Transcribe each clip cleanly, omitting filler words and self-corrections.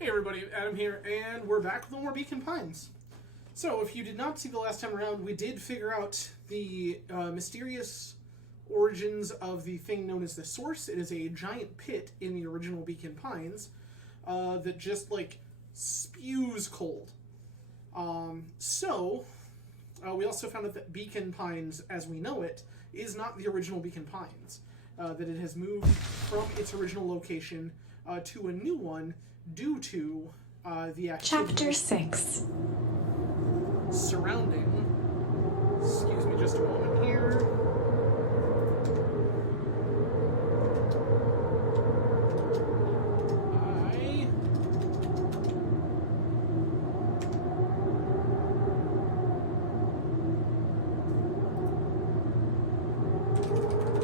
Hey everybody, Adam here, and we're back with more Beacon Pines. So, if you did not see the last time around, we did figure out the mysterious origins of the thing known as the Source. It is a giant pit in the original Beacon Pines that just, spews cold. We also found out that Beacon Pines, as we know it, is not the original Beacon Pines. That it has moved from its original location to a new one due to the activity Chapter 6 surrounding. Excuse me just a moment here.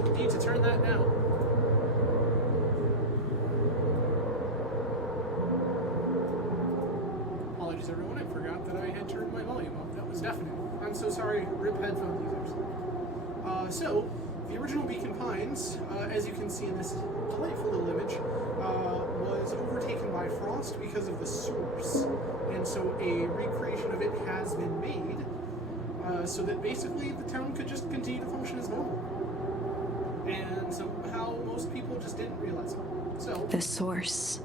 I need to turn that down. Apologies, everyone. I forgot that I had turned my volume up. That was deafening. I'm so sorry, RIP headphone users. The original Beacon Pines, as you can see in this delightful little image, was overtaken by frost because of the Source. And so a recreation of it has been made, so that basically the town could just continue to function as normal. And somehow most people just didn't realize it. So The Source.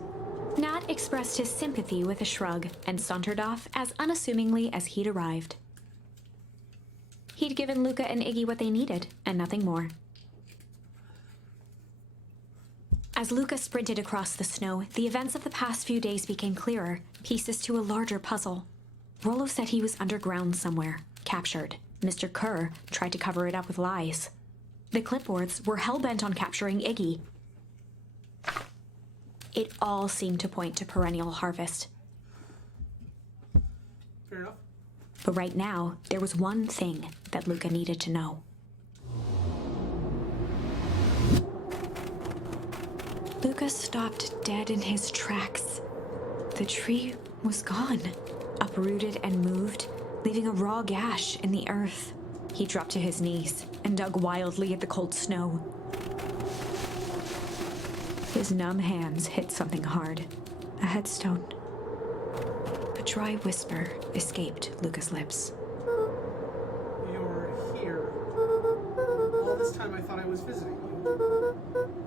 Nat expressed his sympathy with a shrug and sauntered off as unassumingly as he'd arrived. He'd given Luca and Iggy what they needed, and nothing more. As Luca sprinted across the snow, the events of the past few days became clearer, pieces to a larger puzzle. Rollo said he was underground somewhere, captured. Mr. Kerr tried to cover it up with lies. The clipboards were hell-bent on capturing Iggy. It all seemed to point to perennial harvest. fair enough. But right now, there was one thing that Luca needed to know. Luca stopped dead in his tracks. The tree was gone, uprooted and moved, leaving a raw gash in the earth. He dropped to his knees and dug wildly at the cold snow. His numb hands hit something hard, a headstone. A dry whisper escaped Luca's lips. You're here. All this time I thought I was visiting you.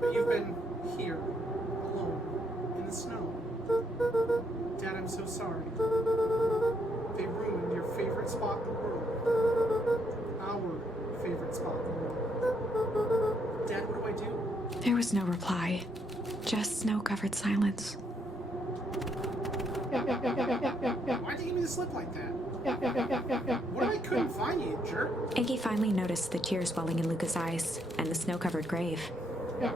But you've been here, alone, in the snow. Dad, I'm so sorry. They ruined your favorite spot in the world. Our favorite spot in the world. Dad, what do I do? There was no reply, just snow-covered silence. Why'd you give me the slip like that? What if I couldn't find you, jerk? Iggy finally noticed the tears welling in Luca's eyes and the snow-covered grave. Oh.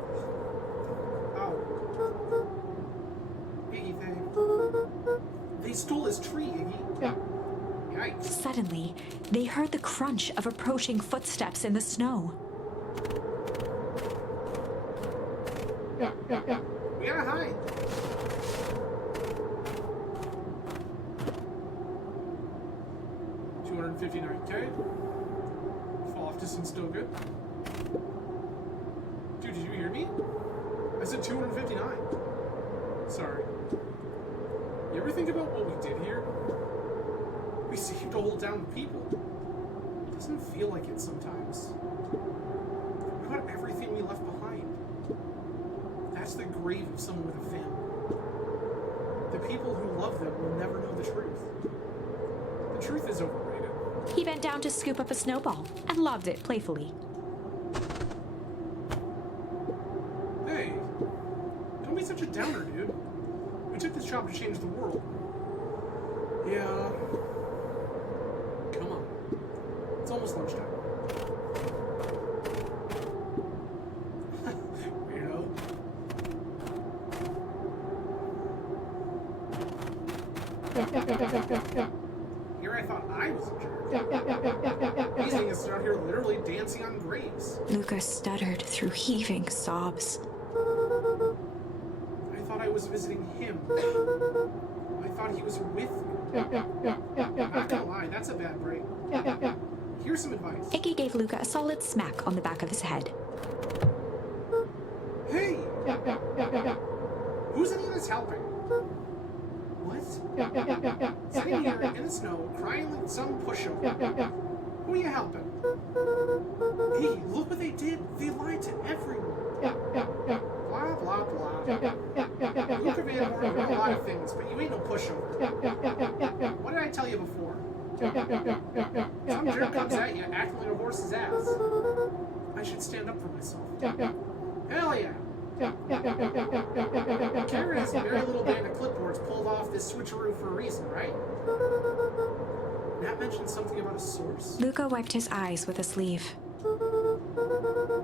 Iggy, they stole his tree, Iggy. Yikes. Suddenly, they heard the crunch of approaching footsteps in the snow. We gotta hide. $259K. Fall off distance still good. Dude, did you hear me? I said 259. Sorry. You ever think about what we did here? We saved a whole town of people. It doesn't feel like it sometimes. What about everything we left behind? That's the grave of someone with a family. The people who love them will never know the truth. The truth is overrated. He bent down to scoop up a snowball and lobbed it playfully. Hey, don't be such a downer, dude. We took this job to change the world. Yeah. Come on. It's almost lunchtime. Weirdo. Here I thought I was a jerk. These things are out here literally dancing on graves. Luca stuttered through heaving sobs. I thought I was visiting him. I thought he was with me. I'm not gonna lie, that's a bad break. Here's some advice. Iggy gave Luca a solid smack on the back of his head. Hey! Who's any of this helping? Sitting here in the snow, crying like some pushover. Who are you helping? Hey, look what they did. They lied to everyone. Blah, blah, blah. Luca Van Horn did a lot of things, but you ain't no pushover. What did I tell you before? Some jerk comes at you acting like a horse's ass. I should stand up for myself. Hell yeah. Karen has a very little band of clipboards pulled off this switcheroo for a reason, right? Nat mentioned something about a source. Luca wiped his eyes with a sleeve.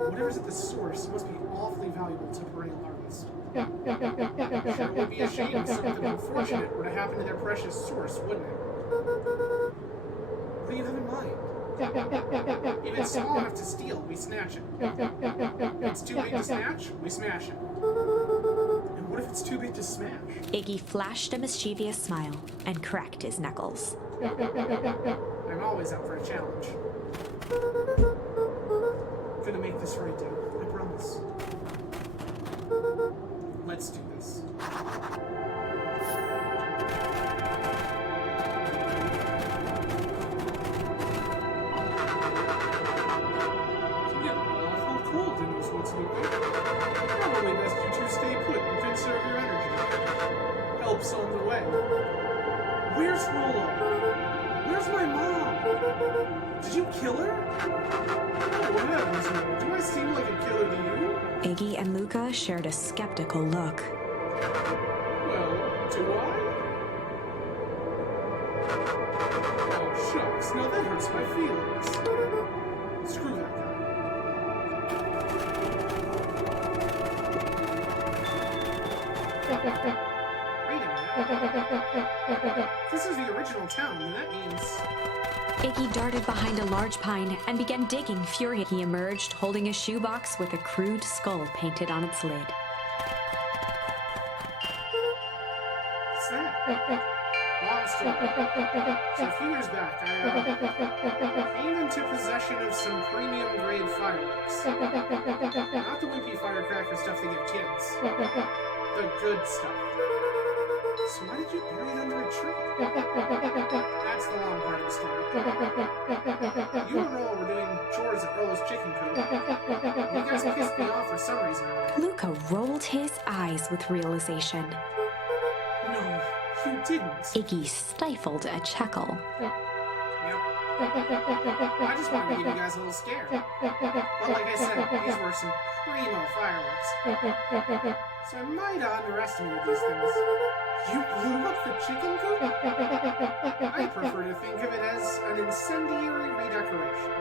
Whatever's at the source must be awfully valuable to perennial harvest. Sure would be a shame if something unfortunate were to happen to their precious source, wouldn't it? What do you have in mind? If it's small enough to steal, we snatch it. If it's too big to snatch, we smash it. And what if it's too big to smash? Iggy flashed a mischievous smile and cracked his knuckles. I'm always up for a challenge. Gonna make this right, dude. I promise. Let's do this. Probably best you two stay put and conserve your energy. Help's on the way. Where's Rolo? Where's my mom? Did you kill her? Oh, heavens no. Do I seem like a killer to you? Iggy and Luca shared a skeptical look. Well, do I? Oh, shucks. Now that hurts my feelings. Screw that guy. Wait a minute. This is the original town, and that means... Iggy darted behind a large pine and began digging furiously. He emerged holding a shoebox with a crude skull painted on its lid. What's that? Long story. So a few years back, I came into possession of some premium-grade fireworks. Not the wimpy firecracker stuff they give kids. The good stuff. So why did you bury it under a tree? That's the long part of the story. You and Rolo were doing chores at Rolo's chicken coop. You guys pissed me off for some reason or other. Luca rolled his eyes with realization. No, you didn't. Iggy stifled a chuckle. Yep. I just wanted to give you guys a little scare. But like I said, these were some primo fireworks. So I might have underestimated these things. You blew up the chicken coop? I prefer to think of it as an incendiary redecoration.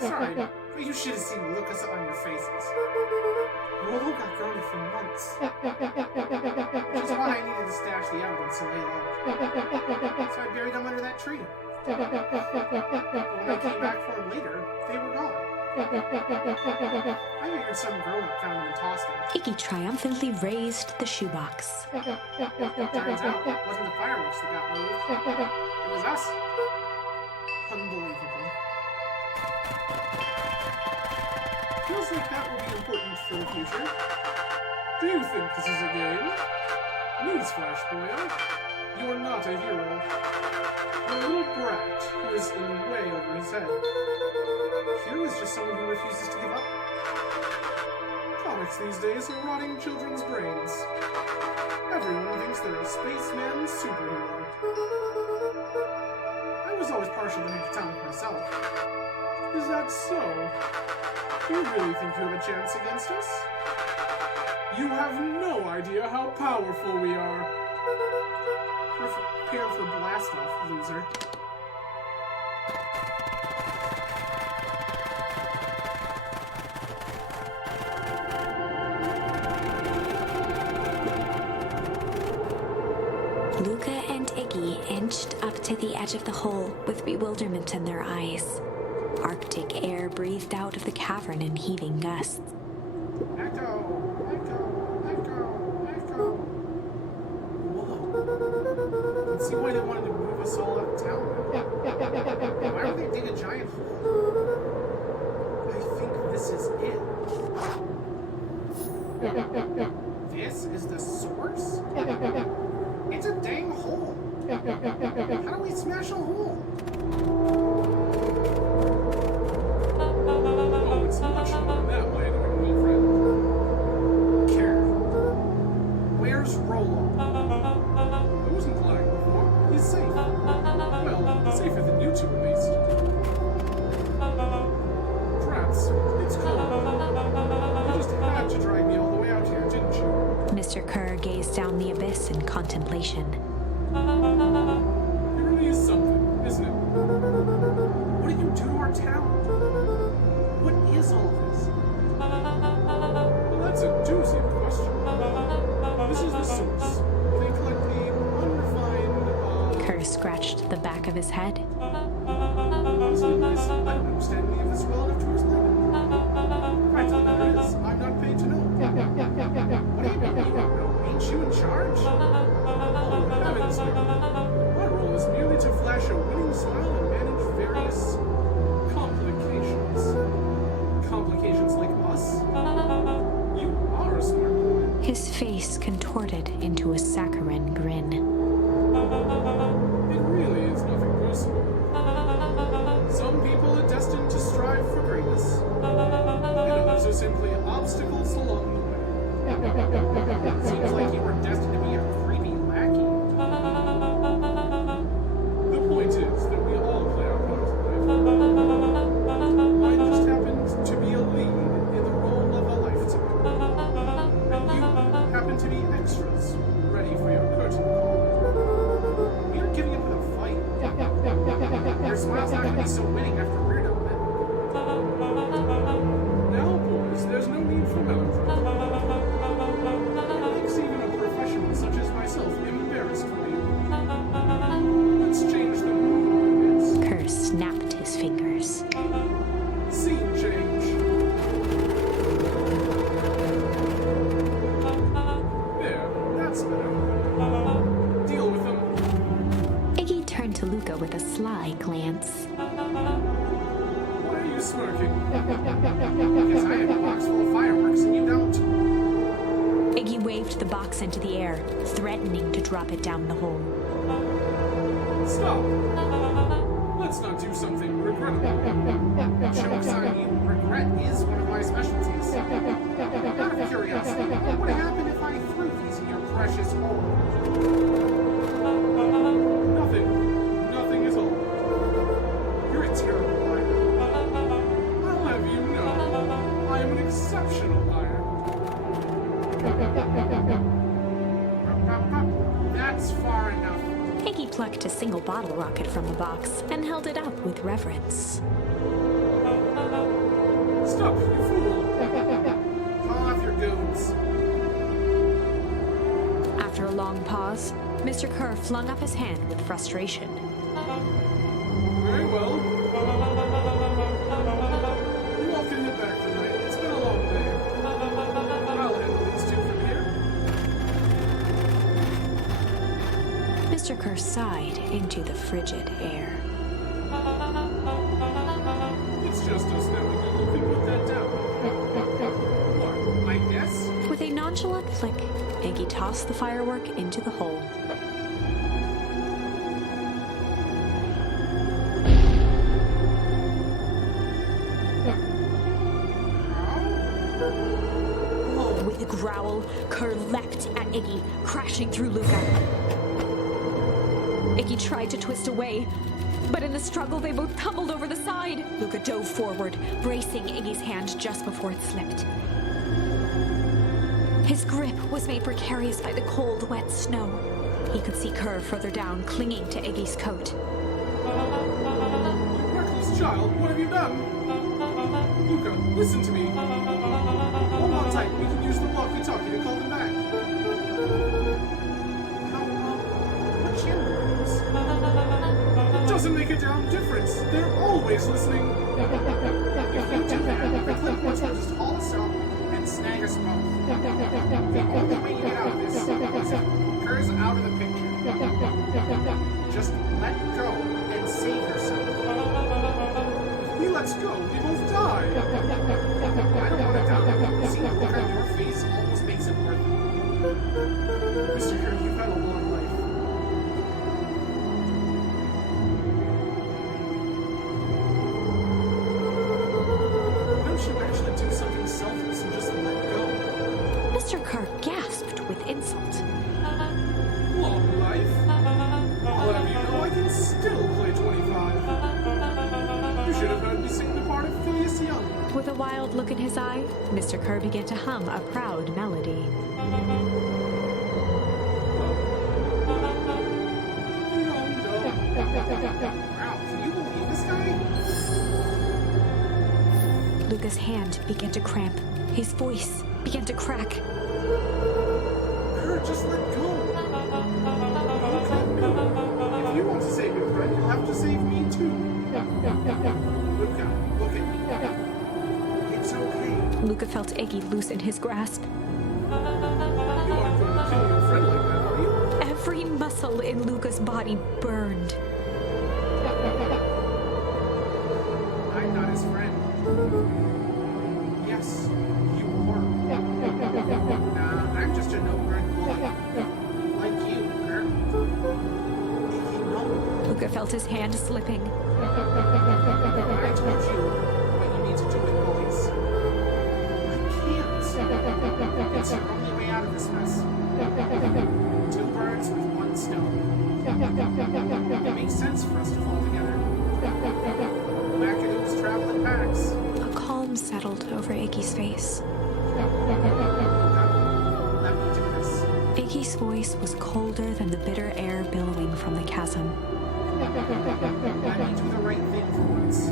Sorry, but you should have seen the look on your faces. Rolo got grounded for months. Which is why I needed to stash the evidence and lay low. So I buried them under that tree. But when I came back for them later, they were gone. I figured some grown-up found them and tossed them. Iggy triumphantly raised the shoebox. Turns out it wasn't the fireworks that got moved. It was us. Unbelievable. Feels like that will be important for the future. Do you think this is a game? Newsflash, boyo. You're not a hero. You're a little brat who is in way over his head. Hero is just someone who refuses to give up. Comics these days are rotting children's brains. Everyone thinks they're a spaceman superhero. I was always partial to Hank Atomic myself. Is that so? You really think you have a chance against us? You have no idea how powerful we are. Prepare for blast-off, loser. Luca and Iggy inched up to the edge of the hole with bewilderment in their eyes. Arctic air breathed out of the cavern in heaving gusts. Echo! Echo! Echo! Echo! Whoa. I can see why they wanted to move us all out of town. Why would they dig a giant hole? I think this is it. This is the source? It's a How do we smash a hole? Oh, it's much more than that, my little friend. Care. Where's Rolo? I wasn't lying before. He's safe. Well, safer than you two, at least. Perhaps. It's cold. You just had to drag me all the way out here, didn't you? Mr. Kerr gazed down the abyss in contemplation. It really is something, isn't it? What did you do to our town? What is all this? Well, that's a doozy of a question. This is the source. They collect the unrefined, Kerr scratched the back of his head. Anyways, I don't understand any of this well enough to explain it. Fact of the matter is, I'm not paid to know. What do you mean you don't know? Ain't you in charge? Oh, heavens no. My role is merely to flash a winning smile and manage various complications. Complications like us? You are a smart boy. His face contorted into a saccharine grin. It really is nothing personal. Some people are destined to strive for greatness, and others are simply obstacles along the way. Seems like you were destined to be a creepy lackey. The point is that we all play our part in life. Mine just happened to be a lead in the role of a lifetime. And you happen to be extras, ready for your curtain call. We aren't giving up in a fight. Your smile's not going to be so winning after we're done with it. Now, boys, there's no need for melodrama. It makes even a professional such as myself embarrassed for you. Let's change the mood a bit. Kerr snapped his fingers. Scene change. There, that's better. Deal with them. Iggy turned to Luca with a sly glance. Why are you smirking? Because I have a box full of fireworks and you don't. Iggy waved the box into the air, threatening to drop it down the hole. Stop. Let's not do something regrettable. Joke's on you. Regret is one of my specialties. Out of curiosity, what would happen if I threw these in your precious hole? Nothing. Nothing at all. You're a terrible liar. I'll have you know, I am an exceptional liar. That's far enough. Iggy plucked a single bottle rocket from the box and held it up with reverence. Stop, you fool! Call off your goons. After a long pause, Mr. Kerr flung up his hand with frustration. Very well. You all can head back tonight. It's been a long day. I'll handle these two from here. Mr. Kerr sighed into the frigid air. It's just us now. You can put that down. What? I guess? With a nonchalant flick, Iggy tossed the firework into the hole. With a growl, Kerr leapt at Iggy, crashing through Luca. Iggy tried to twist away, but in the struggle they both tumbled over the side. Luca dove forward, bracing Iggy's hand just before it slipped. His grip was made precarious by the cold, wet snow. He could see Kerr further down, clinging to Iggy's coat. Reckless child, what have you done? Luca, listen to me. Hold on tight. We can use the walkie-talkie to call them back. What channel? Doesn't make a damn difference. They're always listening. If you do that, the clipboards will just haul us up and snag us both. The only way you get out of this is if Kerr's out of the picture. Just let go and save yourself. If he lets go, we both die. I don't want to die. Seeing the look on your face almost makes it worth it. Mr. Kerr, you've had a long life. wild look in his eye, Mr. Kerr began to hum a proud melody. Wow, can you believe this guy? Luca's hand began to cramp. His voice began to crack. Kerr, just let go. Okay. If you want to save your friend, you'll have to save me too. Luca, look at me. It's okay. Luca felt Iggy loosen his grasp. You aren't going to kill your friend like that, are you? Every muscle in Luca's body burned. I'm not his friend. Yes, you are. Nah, I'm just a no-friend bully. Like you, Kerr. Iggy, no. Luca felt his hand slipping. I told you what you need to do with bullies. I can't. It's your only way out of this mess. Two birds with one stone. It makes sense for us to fall together. Wackadoos travel in packs. A calm settled over Iggy's face. Let me do this. Iggy's voice was colder than the bitter air billowing from the chasm. Let me do the right thing for once.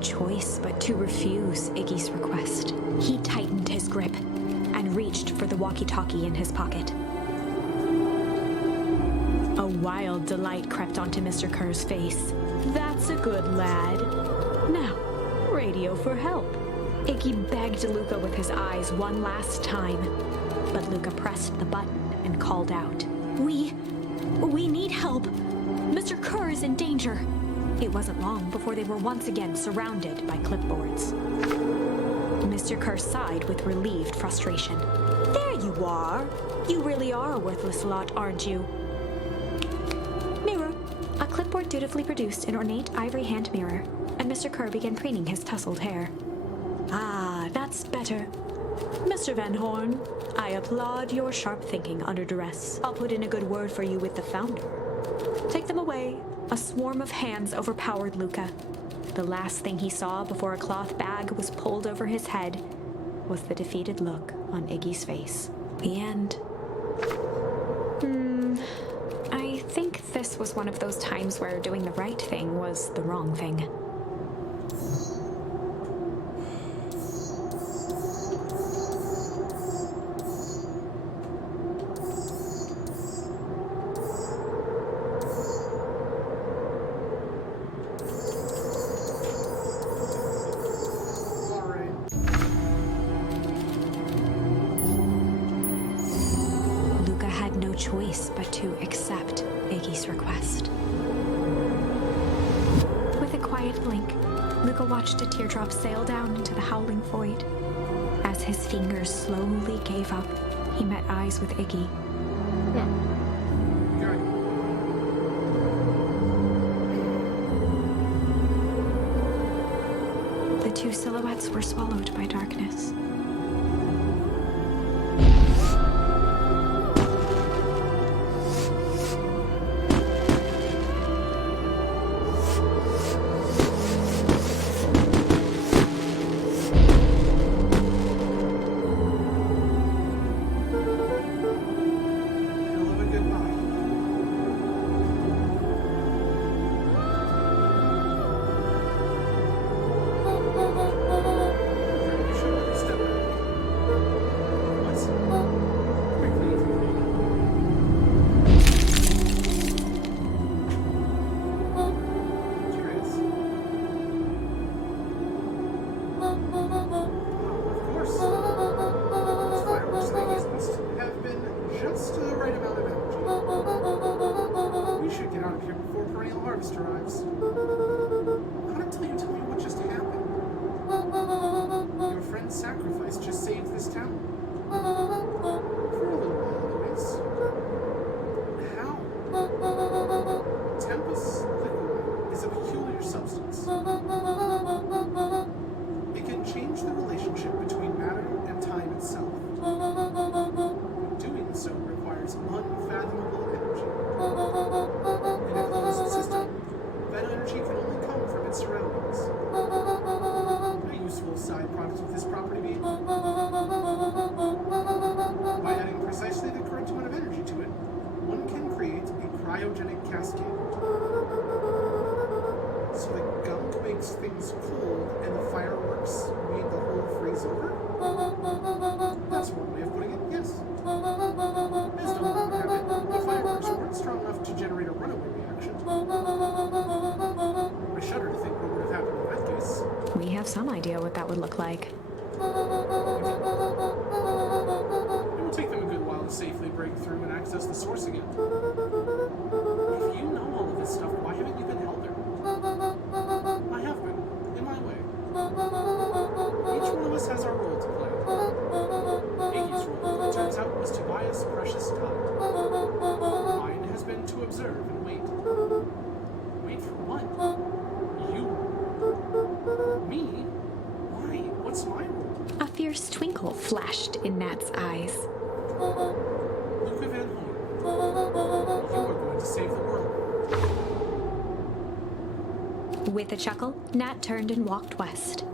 Choice but to refuse Iggy's request. He tightened his grip and reached for the walkie-talkie in his pocket. A wild delight crept onto Mr. Kerr's face. That's a good lad. Now, radio for help. Iggy begged Luca with his eyes one last time, but Luca pressed the button and called out, We need help. Mr. Kerr is in danger. It wasn't long before they were once again surrounded by clipboards. Mr. Kerr sighed with relieved frustration. There you are. You really are a worthless lot, aren't you? Mirror. A clipboard dutifully produced an ornate ivory hand mirror, and Mr. Kerr began preening his tousled hair. Ah, that's better. Mr. Van Horn, I applaud your sharp thinking under duress. I'll put in a good word for you with the founder. Take them away. A swarm of hands overpowered Luca. The last thing he saw before a cloth bag was pulled over his head was the defeated look on Iggy's face. The end. I think this was one of those times where doing the right thing was the wrong thing. Choice but to accept Iggy's request. With a quiet blink, Luca watched a teardrop sail down into the howling void. As his fingers slowly gave up, he met eyes with Iggy. The two silhouettes were swallowed by darkness. Step this. Not until you tell me what just happened. Your friend's sacrifice just saved this town. For a little while, anyways. How? Tempus liquid is a peculiar substance. It can change the relationship between matter and time itself. Doing so requires unfathomable energy. In a closed system, that energy can only come from its surroundings. A useful side product of this property being, by adding precisely the correct amount of energy to it, one can create a cryogenic cascade. So the gunk makes things cold and the fireworks made the whole freeze over? That's one way of putting it, yes. As no longer have it, the fireworks weren't strong enough to generate a runaway reaction. I shudder to think what would have happened in that case. We have some idea what that would look like. It will take them a good while to safely break through and access the source again. If you know all of this stuff, why haven't you been held there? I have been, in my way. Each one of us has our role to play. Iggy's role, it turns out, was to buy us precious time. Mine has been to observe and wait. Wait for what? You? Me? Why? What's my role? A fierce twinkle flashed in Nat's eyes. Luca Van Horn. You are going to save the world. With a chuckle, Nat turned and walked west.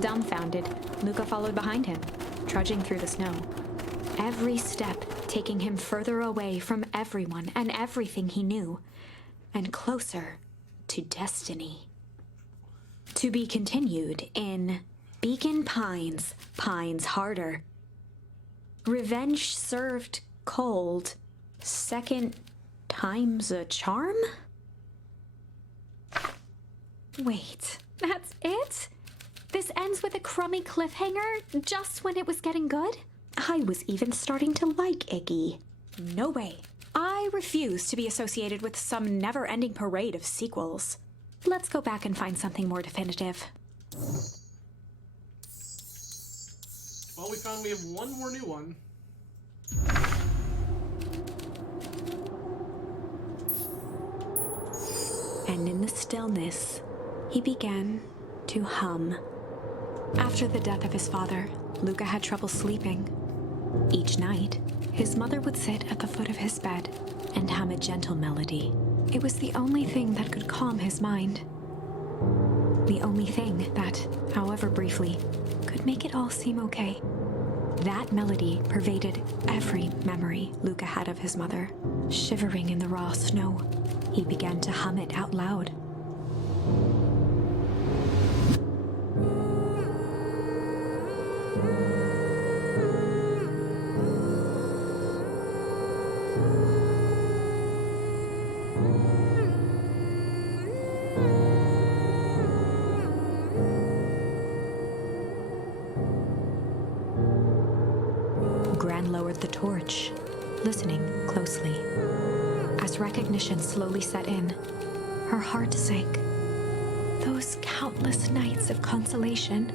Dumbfounded, Luca followed behind him, trudging through the snow. Every step taking him further away from everyone and everything he knew, and closer to destiny. To be continued in Beacon Pines, Pines Harder. Revenge served cold, second time's a charm? Wait, that's it? This ends with a crummy cliffhanger just when it was getting good? I was even starting to like Iggy. No way. I refuse to be associated with some never-ending parade of sequels. Let's go back and find something more definitive. Well, we found we have one more new one. And in the stillness, he began to hum. After the death of his father, Luca had trouble sleeping. Each night, his mother would sit at the foot of his bed and hum a gentle melody. It was the only thing that could calm his mind. The only thing that, however briefly, could make it all seem okay. That melody pervaded every memory Luca had of his mother. Shivering in the raw snow, he began to hum it out loud. Gran lowered the torch, listening closely. As recognition slowly set in, her heart sank. Those countless nights of consolation,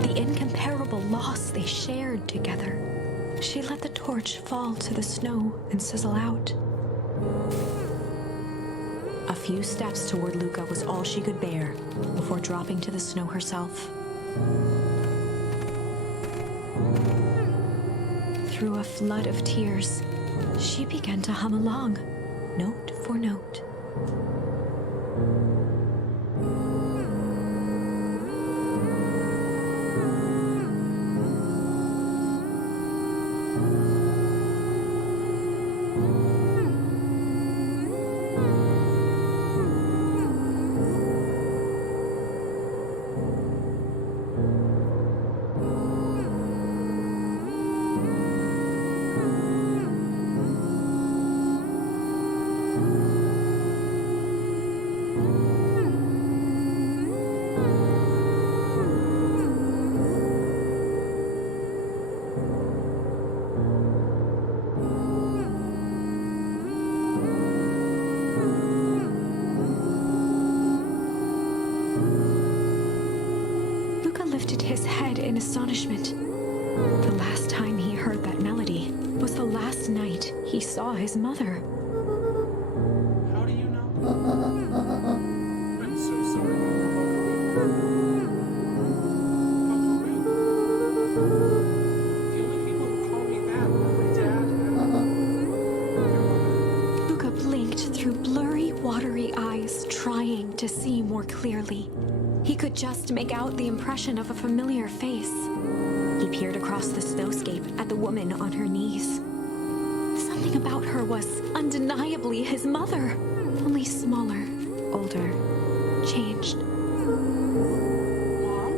the incomparable loss they shared together. She let the torch fall to the snow and sizzle out. A few steps toward Luca was all she could bear before dropping to the snow herself. Through a flood of tears, she began to hum along, note for note. lifted his head in astonishment. The last time he heard that melody was the last night he saw his mother. How do you know? I'm so sorry, Buckaroo. The only people who call me that are my dad and Luca blinked through blurry, watery eyes, trying to see more clearly. He could just make out the impression of a familiar face. He peered across the snowscape at the woman on her knees. Something about her was undeniably his mother, only smaller, older, changed. Mom?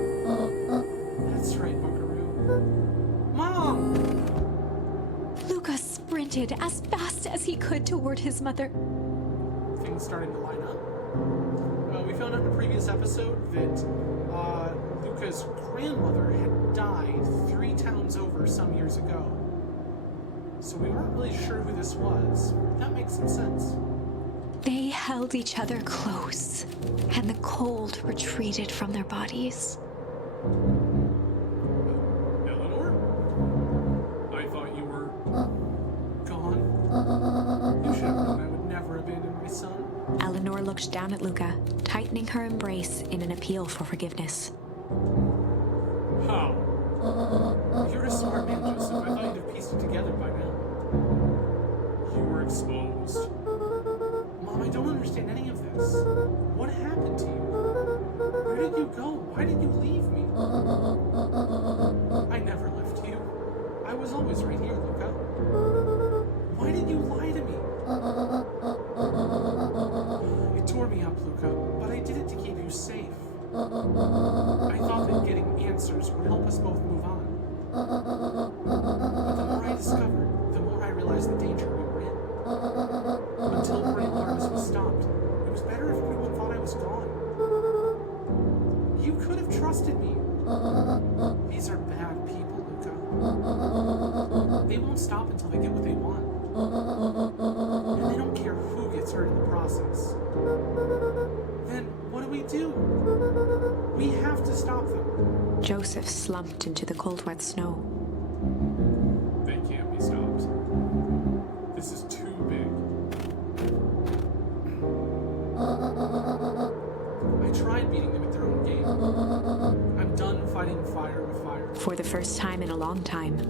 That's right, Buckaroo. Mom! Luca sprinted as fast as he could toward his mother. Things starting to line up. We found out in a previous episode that Luca's grandmother had died 3 towns over some years ago. So we weren't really sure who this was. That makes some sense. They held each other close, and the cold retreated from their bodies. Eleanor? I thought you were gone. You should have known I would never abandon my son. Eleanor looked down at Luca, tightening her embrace in an appeal for forgiveness. How? You're a smart man, Joseph. I thought you'd have pieced it together by now. You were exposed. Mom, I don't understand any of this. What happened to you? Where did you go? Why did you leave me? I never left you. I was always right here, Luca. Why did you lie to me? It tore me up, Luca, but I did it to keep you safe. I thought that getting answers would help us both move on. But the more I discovered, the more I realized the danger we were in. Until perennial harvest was stopped, it was better if everyone thought I was gone. You could have trusted me. These are bad people, Luca. They won't stop until they get what they want. And they don't care who gets hurt in the process. Then what do? We have to stop them. Joseph slumped into the cold, wet snow. They can't be stopped. This is too big. I tried beating them at their own game. I'm done fighting fire with fire. For the first time in a long time,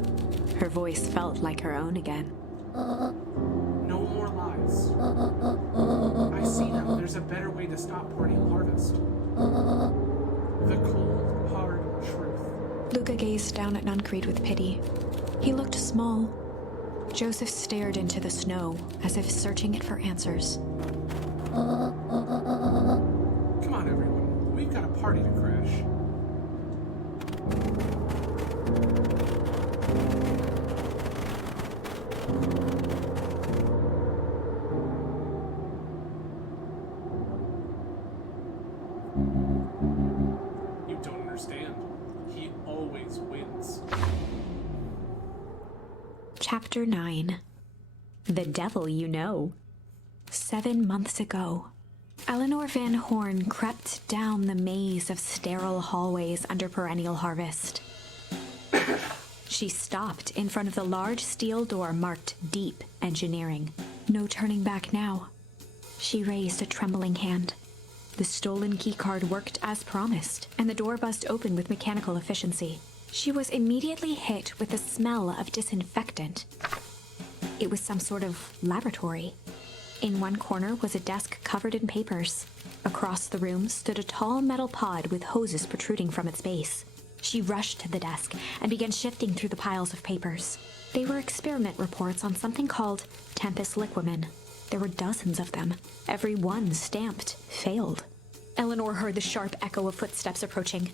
her voice felt like her own again. No more lies. I see now there's a better way to stop perennial harvest. The cold, hard truth. Luca gazed down at Nuncreed with pity. He looked small. Joseph stared into the snow, as if searching it for answers. Come on, everyone. We've got a party to crash. You don't understand. He always wins. Chapter 9. The Devil You Know. 7 months ago, Eleanor Van Horn crept down the maze of sterile hallways under perennial harvest. She stopped in front of the large steel door marked Deep Engineering. No turning back now. She raised a trembling hand. The stolen keycard worked as promised, and the door buzzed open with mechanical efficiency. She was immediately hit with the smell of disinfectant. It was some sort of laboratory. In one corner was a desk covered in papers. Across the room stood a tall metal pod with hoses protruding from its base. She rushed to the desk and began shifting through the piles of papers. They were experiment reports on something called Tempus liquamen. There were dozens of them, every one stamped failed. Eleanor heard the sharp echo of footsteps approaching.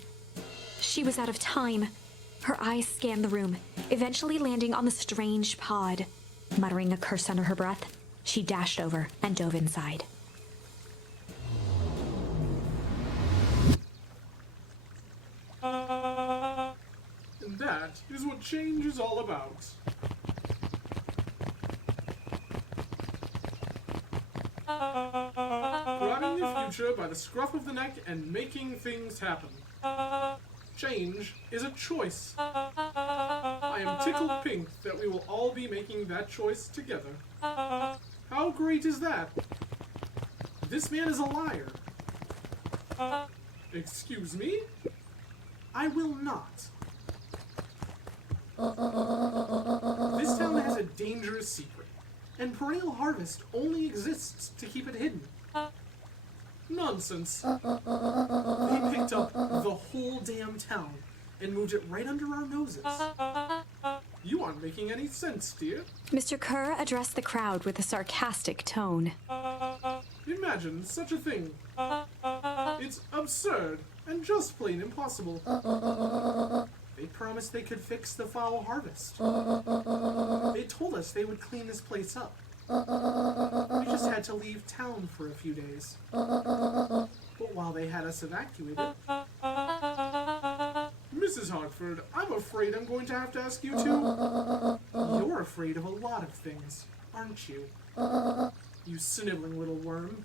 She was out of time. Her eyes scanned the room, eventually landing on the strange pod. Muttering a curse under her breath, she dashed over and dove inside. And that is what change is all about. Grabbing the future by the scruff of the neck and making things happen. Change is a choice. I am tickled pink that we will all be making that choice together. How great is that? This man is a liar. Excuse me? I will not. This town has a dangerous secret, and perennial harvest only exists to keep it hidden. Nonsense. They picked up the whole damn town and moved it right under our noses. You aren't making any sense, dear. Mr. Kerr addressed the crowd with a sarcastic tone. Imagine such a thing. It's absurd and just plain impossible. They promised they could fix the foul harvest. They told us they would clean this place up. We just had to leave town for a few days. But while they had us evacuated... Mrs. Hartford, I'm afraid I'm going to have to ask you to... You're afraid of a lot of things, aren't you? You sniveling little worm.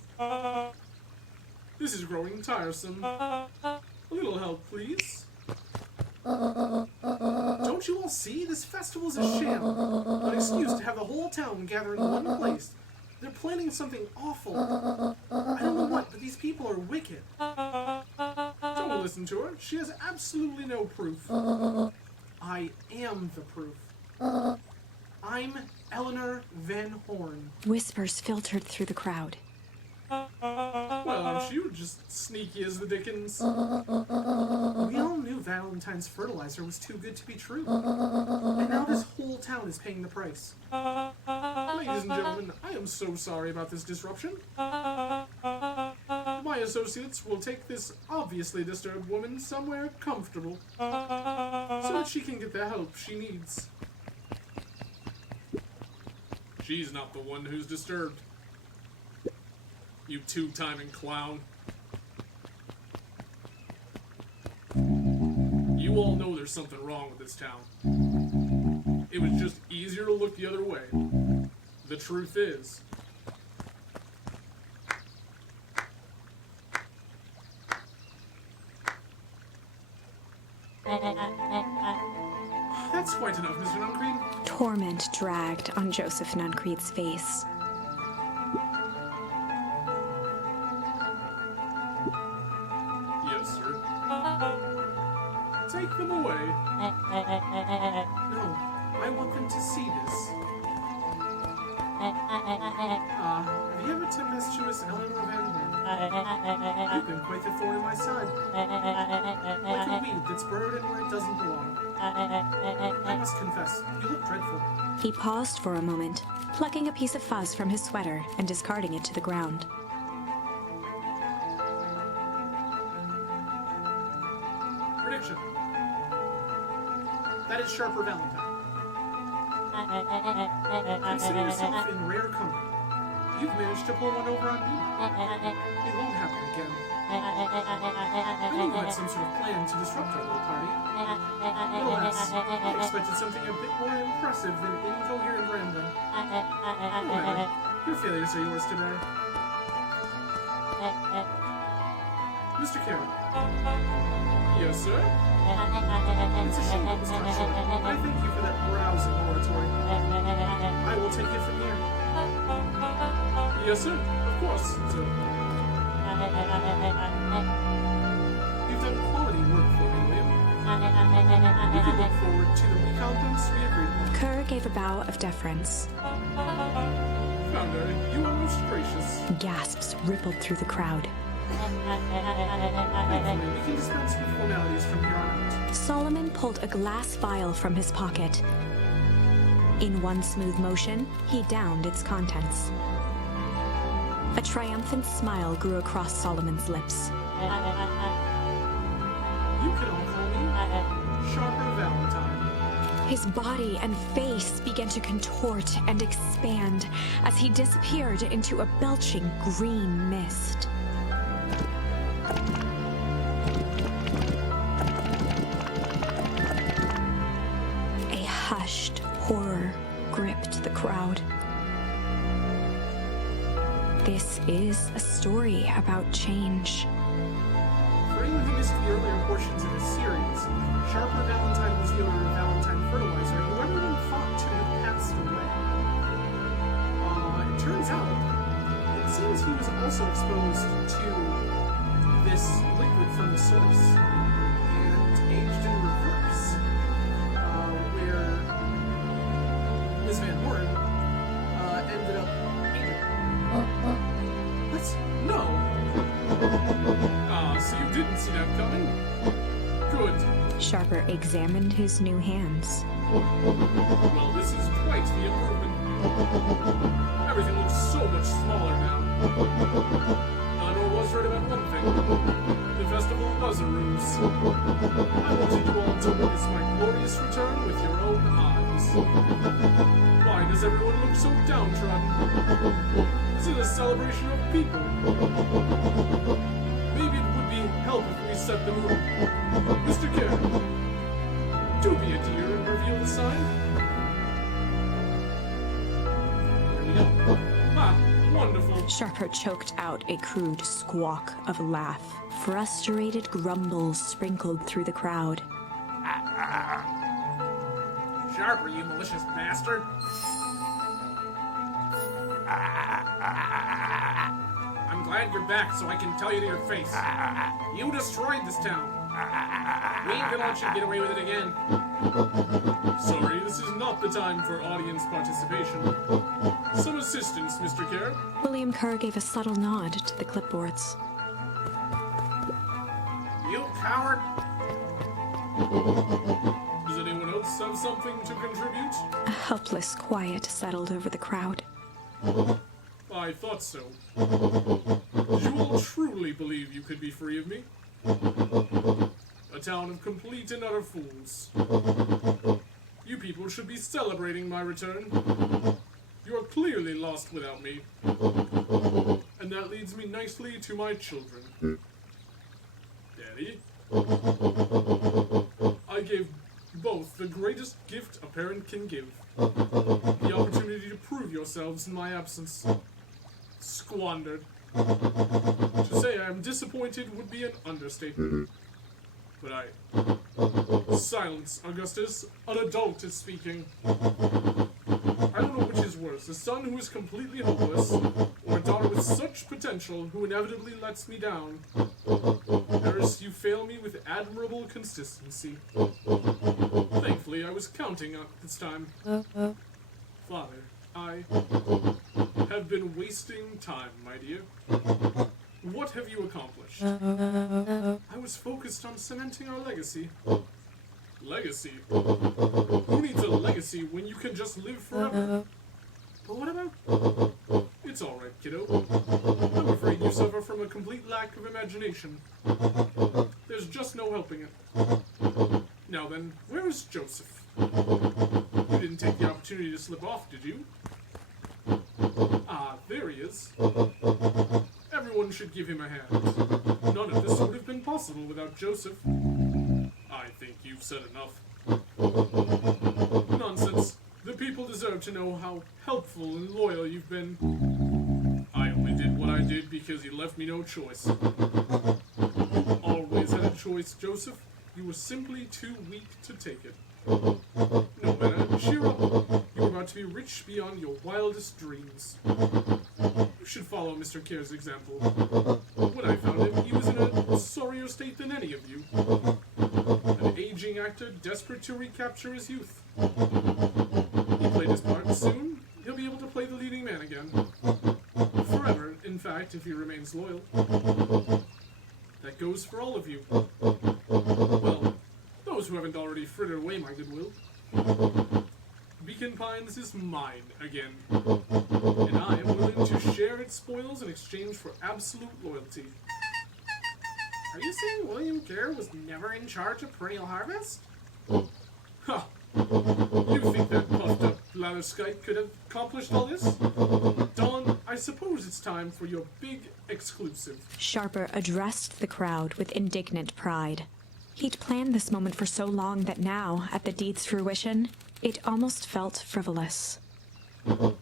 This is growing tiresome. A little help, please. Don't you all see? This festival's a sham. An excuse to have the whole town gather in one place. They're planning something awful. I don't know what, but these people are wicked. Don't listen to her. She has absolutely no proof. I am the proof. I'm Eleanor Van Horn. Whispers filtered through the crowd. Well, aren't you just sneaky as the dickens? We all knew Valentine's fertilizer was too good to be true. And now this whole town is paying the price. Ladies and gentlemen, I am so sorry about this disruption. My associates will take this obviously disturbed woman somewhere comfortable so that she can get the help she needs. She's not the one who's disturbed. You two-timing clown. You all know there's something wrong with this town. It was just easier to look the other way. The truth is... That's quite enough, Mr. Nuncreed. Torment dragged on Joseph Nuncreed's face. Yes, sir. Take them away. No, I want them to see this. Have you ever tempestuous Eleanor Van Horn? You've been quite the thorn in my side. Like a weed that's buried in where it doesn't belong. I must confess, you look dreadful. He paused for a moment, plucking a piece of fuzz from his sweater and discarding it to the ground. Prediction. That is Sharper Valentine. Consider yourself in rare company. You've managed to pull one over on me. It won't happen again. I knew you had some sort of plan to disrupt our little party. Alas, I expected something a bit more impressive than incoherent rambling. However, your failures are yours today. Mr. Carroll. Yes, sir? It's a shame it was cut short. I thank you for that rousing oratory. I will take it from here. Yes, sir. Of course, sir. You've done quality work for me, William. We can look forward to the recompense we agreed upon. Kerr gave a bow of deference. Founder, you are most gracious. Gasps rippled through the crowd. Thankfully, we can dispense with formalities from here on out. Solomon pulled a glass vial from his pocket. In one smooth motion, he downed its contents. A triumphant smile grew across Solomon's lips. You can all call me Sharper Valentine. His body and face began to contort and expand as he disappeared into a belching green mist. A hushed horror gripped the crowd. This is a story about change. For anyone who reminisce of the earlier portions of his series, Sharper Valentine was the owner of Valentine Fertilizer, who everyone thought to have passed away. It turns out, it seems he was also exposed to this liquid from the source and aged in reverse, where Ms. Van Horn ended up hating. What? No. So you didn't see that coming? Good. Sharper examined his new hands. Well, this is quite the improvement. Everything looks so much smaller now. Eleanor was right about one thing. The festival was a ruse. I wanted you all to witness my glorious return with your own eyes. Why does everyone look so downtrodden? This is a celebration of people. Maybe it would be help if we set the mood. Mr. Kerr, do be a dear and reveal the sign. There we go. Ah, wonderful. Sharper choked out a crude squawk of laugh. Frustrated grumbles sprinkled through the crowd. Sharper, you malicious bastard. I'm glad you're back so I can tell you to your face. You destroyed this town. We ain't gonna let you get away with it again. Sorry, this is not the time for audience participation. Some assistance, Mr. Kerr. William Kerr gave a subtle nod to the clipboards. You coward. Does anyone else have something to contribute? A helpless quiet settled over the crowd. I thought so. Did you all truly believe you could be free of me? A town of complete and utter fools. You people should be celebrating my return. You are clearly lost without me. And that leads me nicely to my children. Daddy? I gave both the greatest gift a parent can give. The opportunity to prove yourselves in my absence. Squandered. To say I am disappointed would be an understatement. But Silence, Augustus. An adult is speaking. I don't know which is worse, a son who is completely hopeless, or a daughter with such potential who inevitably lets me down. Eris, you fail me with admirable consistency. Thankfully, I was counting on this time. Father, I have been wasting time, my dear. What have you accomplished? I was focused on cementing our legacy. Legacy? Who needs a legacy when you can just live forever? But what about... It's alright, kiddo. I'm afraid you suffer from a complete lack of imagination. There's just no helping it. Now then, where is Joseph? You didn't take the opportunity to slip off, did you? Ah, there he is. Everyone should give him a hand. None of this would have been possible without Joseph. I think you've said enough. Nonsense. The people deserve to know how helpful and loyal you've been. I only did what I did because you left me no choice. You always had a choice, Joseph. You were simply too weak to take it. No matter, cheer up. You're about to be rich beyond your wildest dreams. You should follow Mr. Kerr's example. When I found him, he was in a sorrier state than any of you. An aging actor desperate to recapture his youth. He played his part. Soon, he'll be able to play the leading man again. Forever, in fact, if he remains loyal. That goes for all of you. Well, those who haven't already frittered away my goodwill. Beacon Pines is mine again, and I am willing to share its spoils in exchange for absolute loyalty. Are you saying William Kerr was never in charge of Perennial Harvest? Ha! You think that puffed-up blatherskite could have accomplished all this? Dawn, I suppose it's time for your big exclusive. Sharper addressed the crowd with indignant pride. He'd planned this moment for so long that now, at the deed's fruition, it almost felt frivolous. You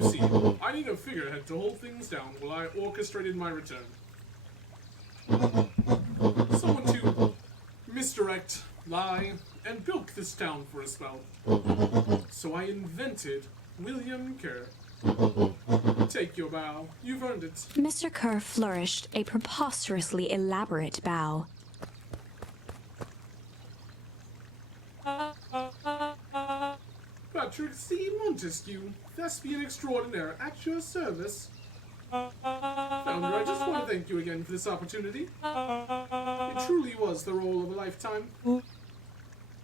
see, I need a figurehead to hold things down while I orchestrated my return. Someone to misdirect, lie, and bilk this town for a spell. So I invented William Kerr. Take your bow. You've earned it. Mr. Kerr flourished a preposterously elaborate bow. Patrick C. Montesquieu, thespian extraordinaire, at your service. Founder, I just want to thank you again for this opportunity. It truly was the role of a lifetime.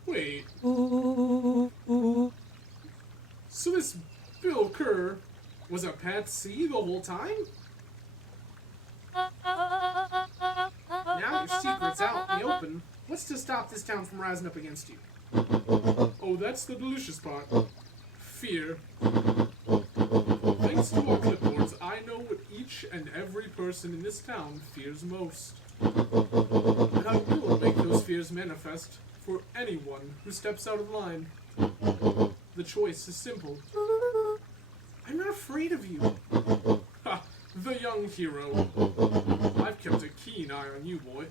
Wait. So this Bill Kerr was a patsy the whole time? Now your secret's out in the open. What's to stop this town from rising up against you? Oh, that's the delicious part. Fear. Thanks to our clipboards, I know what each and every person in this town fears most. And I will make those fears manifest for anyone who steps out of line. The choice is simple. I'm not afraid of you. Ha! The young hero. I've kept a keen eye on you, boy.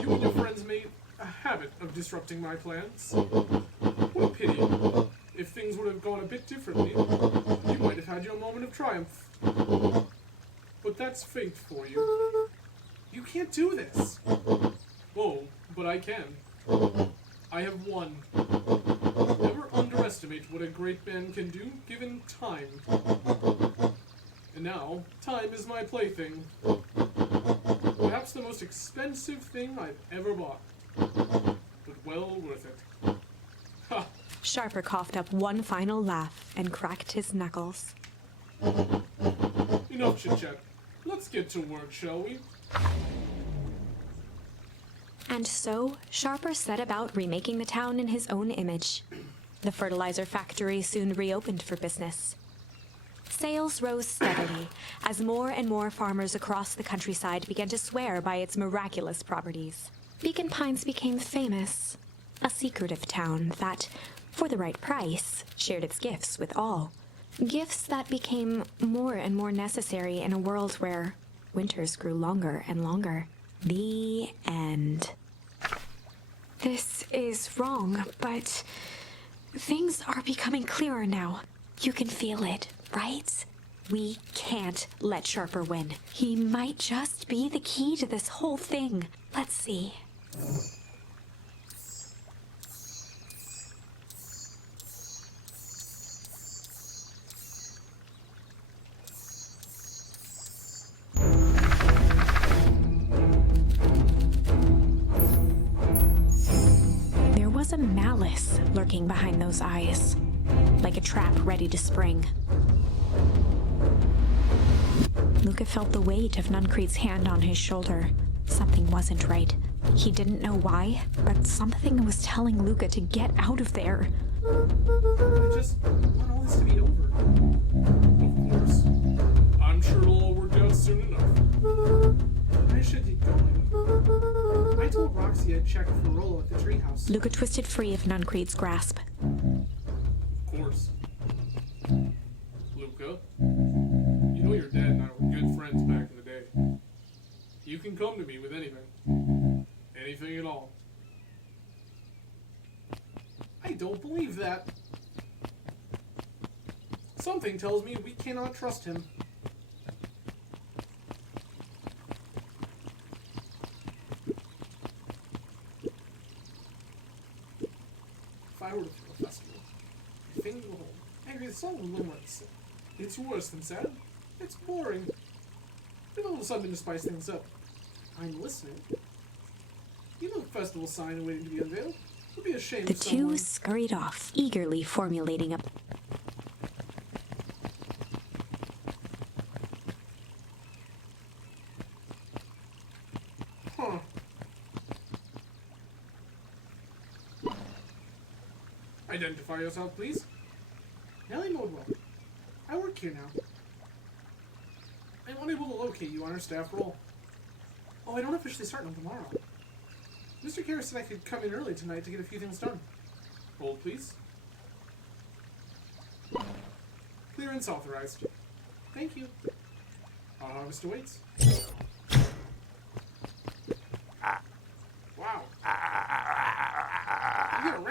You and your friends made a habit of disrupting my plans. What a pity. If things would have gone a bit differently, you might have had your moment of triumph. But that's fate for you. You can't do this. Oh, but I can. I have won. Never underestimate what a great man can do given time. And now, time is my plaything. Perhaps the most expensive thing I've ever bought. But well worth it. Ha! Sharper coughed up one final laugh and cracked his knuckles. Enough chit-chat. Let's get to work, shall we? And so, Sharper set about remaking the town in his own image. The fertilizer factory soon reopened for business. Sales rose steadily as more and more farmers across the countryside began to swear by its miraculous properties. Beacon Pines became famous, a secretive town that, for the right price, shared its gifts with all. Gifts that became more and more necessary in a world where winters grew longer and longer. The end. This is wrong, but things are becoming clearer now. You can feel it, right? We can't let Sharper win. He might just be the key to this whole thing. Let's see. There was a malice lurking behind those eyes, like a trap ready to spring. Luca felt the weight of Nuncreed's hand on his shoulder. Something wasn't right. He didn't know why, but something was telling Luca to get out of there. I just want all this to be over. Of course. I'm sure it'll all work out soon enough. I should get going. I told Roxy I'd check for Rollo at the treehouse. Luca twisted free of Nuncreed's grasp. Of course. Luca, you know your dad and I were good friends back in the day. You can come to me with anything. Anything at all. I don't believe that. Something tells me we cannot trust him. If I were to throw a festival, I think the whole angry soul limits. It's worse than sad. It's boring. Give a little something to spice things up. I'm listening. You know the festival sign waiting to be unveiled. It would be a shame The if two someone... scurried off, eagerly formulating a... Huh. Identify yourself, please. Nellie Modwell. I work here now. I'm unable to locate you on our staff roll. Oh, I don't officially start until tomorrow. Mr. Karras said I could come in early tonight to get a few things done. Hold, please. Clearance authorized. Thank you. Our harvest awaits.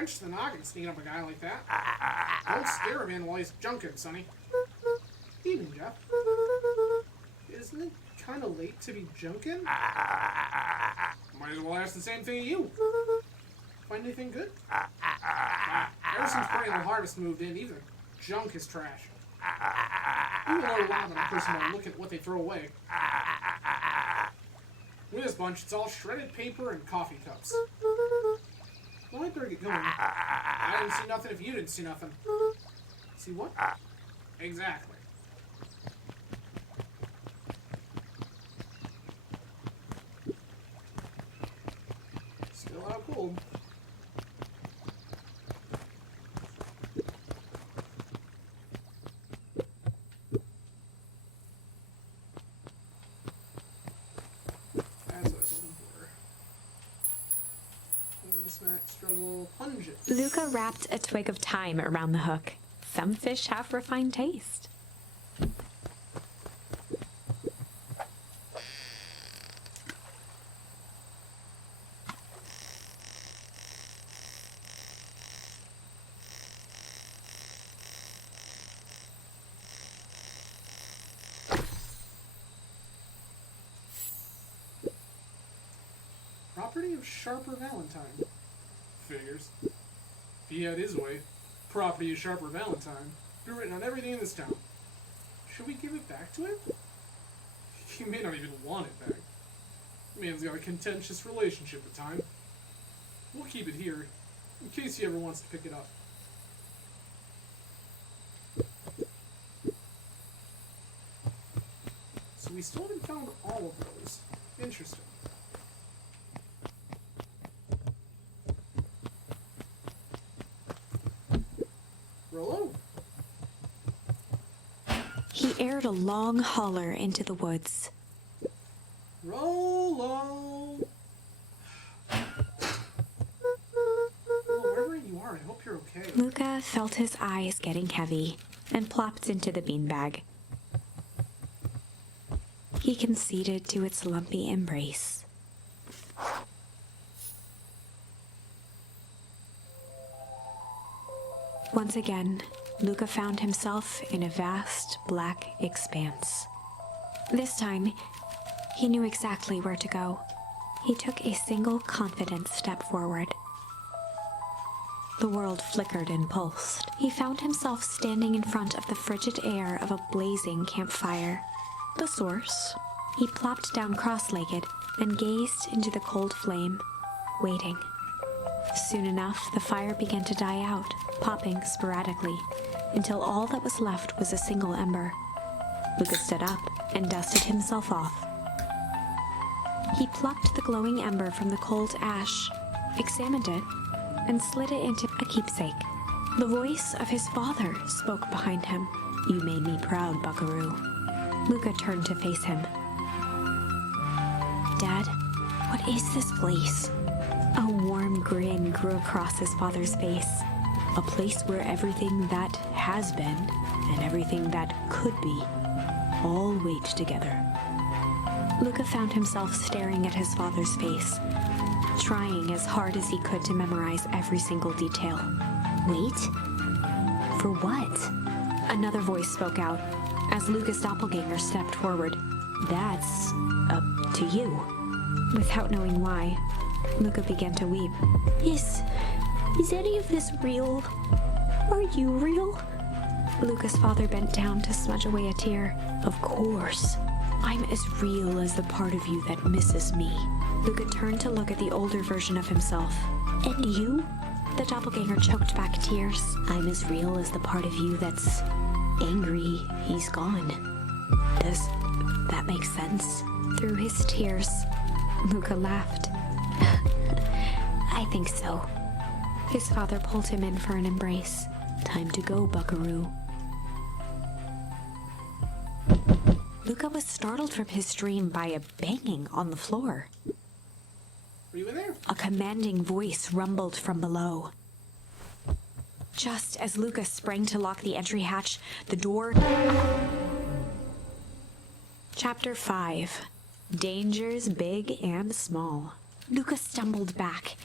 wrench to the noggin sneaking up a guy like that. Don't scare him in while he's junking, Sonny. Evening, Jeff. Isn't it kind of late to be junking? Might as well ask the same thing of you. Find anything good? Ever since Perennial Harvest moved in, even junk is trash. We learn a lot when a person will look at what they throw away. With this bunch, it's all shredded paper and coffee cups. Well, I better get going. I didn't see nothing if you didn't see nothing. See what? Exactly. Still out cold. Struggle, pungent. Luca wrapped a twig of thyme around the hook. Some fish have refined taste. Property of Sharper Valentine. Figures. If he had his way, property of Sharper Valentine be written on everything in this town. Should we give it back to him? He may not even want it back. The man's got a contentious relationship with time. We'll keep it here, in case he ever wants to pick it up. So we still haven't found all of those. Interesting. He aired a long holler into the woods. Rollo! Wherever you are, I hope you're okay. Luca felt his eyes getting heavy and plopped into the beanbag. He conceded to its lumpy embrace. Once again, Luca found himself in a vast black expanse. This time, he knew exactly where to go. He took a single confident step forward. The world flickered and pulsed. He found himself standing in front of the frigid air of a blazing campfire. The source. He plopped down cross-legged and gazed into the cold flame, waiting. Soon enough, the fire began to die out, popping sporadically, until all that was left was a single ember. Luca stood up and dusted himself off. He plucked the glowing ember from the cold ash, examined it, and slid it into a keepsake. The voice of his father spoke behind him. "You made me proud, Buckaroo." Luca turned to face him. "Dad, what is this place?" A warm grin grew across his father's face. "A place where everything that has been and everything that could be all wait together." Luca found himself staring at his father's face, trying as hard as he could to memorize every single detail. "Wait? For what?" Another voice spoke out as Luca's doppelganger stepped forward. "That's up to you." Without knowing why, Luca began to weep. Is any of this real? Are you real?" Luca's father bent down to smudge away a tear. "Of course. I'm as real as the part of you that misses me." Luca turned to look at the older version of himself. "And you?" The doppelganger choked back tears. "I'm as real as the part of you that's angry he's gone." Does that make sense? Through his tears, Luca laughed. "I think so." His father pulled him in for an embrace. "Time to go, Buckaroo." Luca was startled from his dream by a banging on the floor. Are you in there? A commanding voice rumbled from below. Just as Luca sprang to lock the entry hatch, the door... Chapter 5. Dangers Big and Small. Luca stumbled back,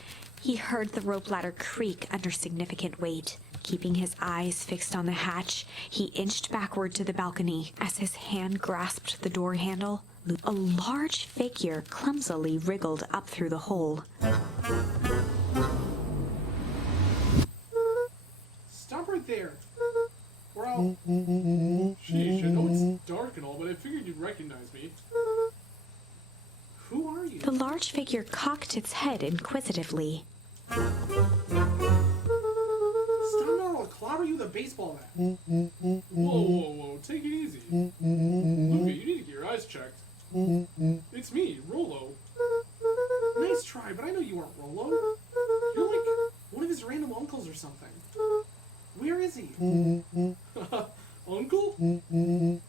He heard the rope ladder creak under significant weight. Keeping his eyes fixed on the hatch, he inched backward to the balcony. As his hand grasped the door handle, a large figure clumsily wriggled up through the hole. Stop right there. Or I'll... Sheesh, I know it's dark and all, but I figured you'd recognize me. Who are you? The large figure cocked its head inquisitively. I'll clobber you with a baseball bat. Whoa, take it easy. Luca, you need to get your eyes checked. It's me, Rollo. Nice try, but I know you aren't Rollo. You're like one of his random uncles or something. Where is he? Uncle?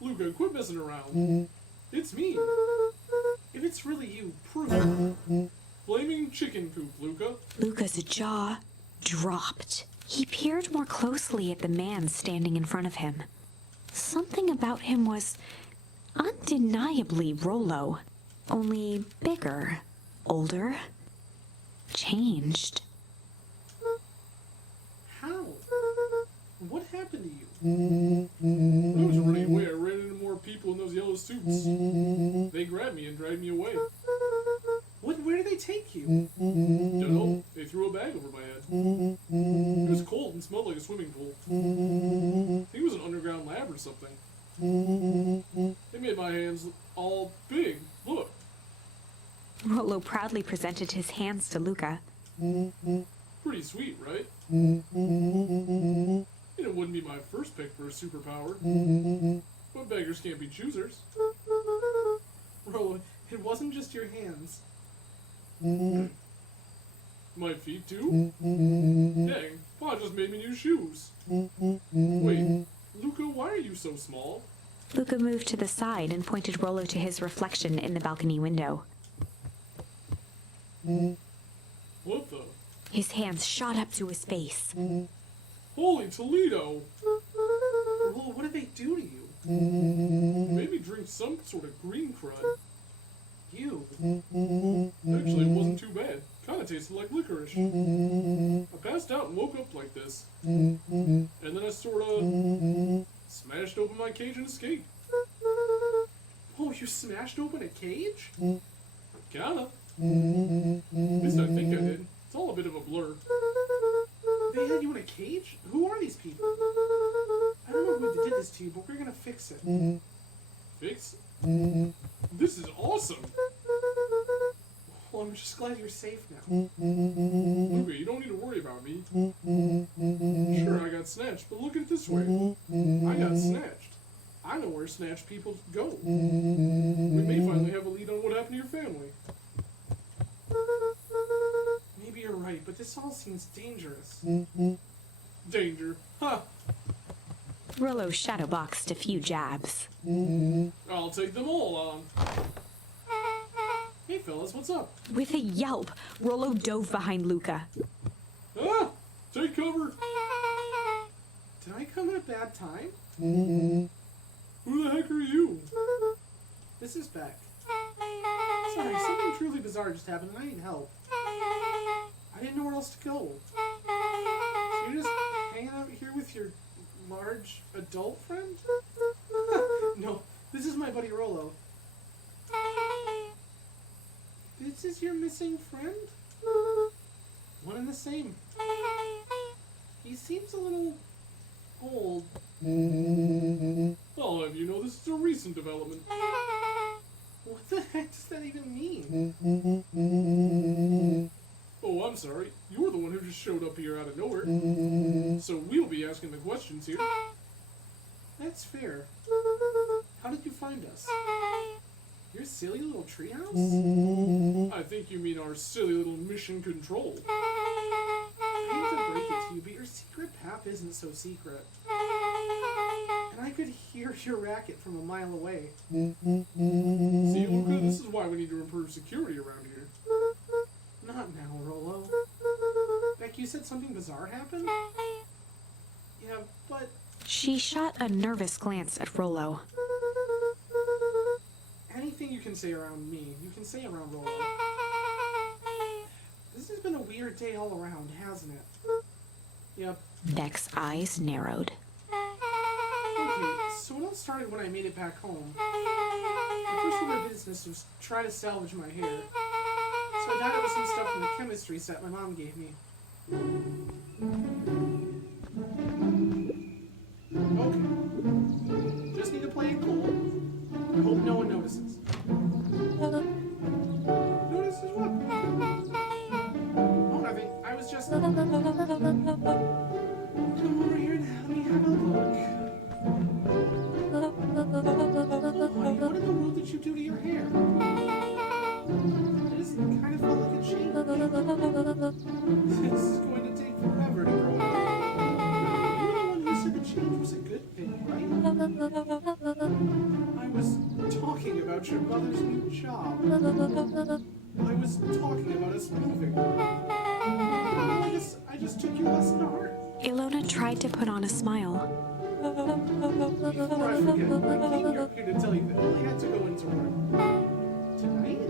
Luca, quit messing around. It's me. If it's really you, prove it. Flaming chicken coop, Luca. Luca's jaw dropped. He peered more closely at the man standing in front of him. Something about him was undeniably Rollo, only bigger, older, changed. How? What happened to you? I was running away. I ran into more people in those yellow suits. They grabbed me and dragged me away. Where did they take you? Don't know. They threw a bag over my head. It was cold and smelled like a swimming pool. I think it was an underground lab or something. They made my hands all big. Look. Rollo proudly presented his hands to Luca. Pretty sweet, right? It wouldn't be my first pick for a superpower. But beggars can't be choosers. Rollo, it wasn't just your hands. My feet too? Dang, Pa just made me new shoes. Wait, Luca, why are you so small? Luca moved to the side and pointed Rollo to his reflection in the balcony window. What the? His hands shot up to his face. Holy Toledo! Rollo, what did they do to you? Maybe drink some sort of green crud. You? Actually, it wasn't too bad. Kinda tasted like licorice. I passed out and woke up like this. And then I sorta smashed open my cage and escaped. Oh, you smashed open a cage? Kinda. At least I think I did. It's all a bit of a blur. They had you in a cage? Who are these people? I don't know who did this to you, but we're gonna fix it. Fix? This is awesome! Well, I'm just glad you're safe now. Luca, you don't need to worry about me. Sure, I got snatched, but look at it this way. I got snatched. I know where snatched people go. We may finally have a lead on what happened to your family. Maybe you're right, but this all seems dangerous. Danger. Ha! Rollo shadowboxed a few jabs. I'll take them all on. Hey fellas, what's up? With a yelp, Rollo dove behind Luca. Ah! Take cover! Did I come at a bad time? Who the heck are you? This is Beck. Sorry, something truly bizarre just happened and I need help. I didn't know where else to go. So you're just hanging out here with your large adult friend? No, this is my buddy Rollo. This is your missing friend? One and the same. He seems a little old. I'll have you know this is a recent development. What the heck does that even mean? Oh, I'm sorry. You're the one who just showed up here out of nowhere. So we'll be asking the questions here. That's fair. How did you find us? Your silly little treehouse? I think you mean our silly little mission control. I hate to break it to you, but your secret path isn't so secret. And I could hear your racket from a mile away. See, Luca, this is why we need to improve security around here. Not now, Rollo. Beck, you said something bizarre happened? Yeah, but... She shot a nervous glance at Rollo. Anything you can say around me, you can say around Rollo. This is has been a weird day all around, hasn't it? Yep. Beck's eyes narrowed. Okay, so it all started when I made it back home. My first order of business was try to salvage my hair. So I dyed it with some stuff from the chemistry set my mom gave me. Okay. Just need to play it cool. I hope no one notices. Notices what? Oh, nothing. I was just... Come over here and let me have a look. Honey, what in the world did you do to your hair? It just kind of felt like a chain. This is going to take forever to grow out. You're the one who said the change was a good thing, right? I was talking about your mother's new job. I was talking about us moving. I just took your lesson to heart. Ilona tried to put on a smile. Before I forget, I came here to tell you that I had to go into work. Tonight?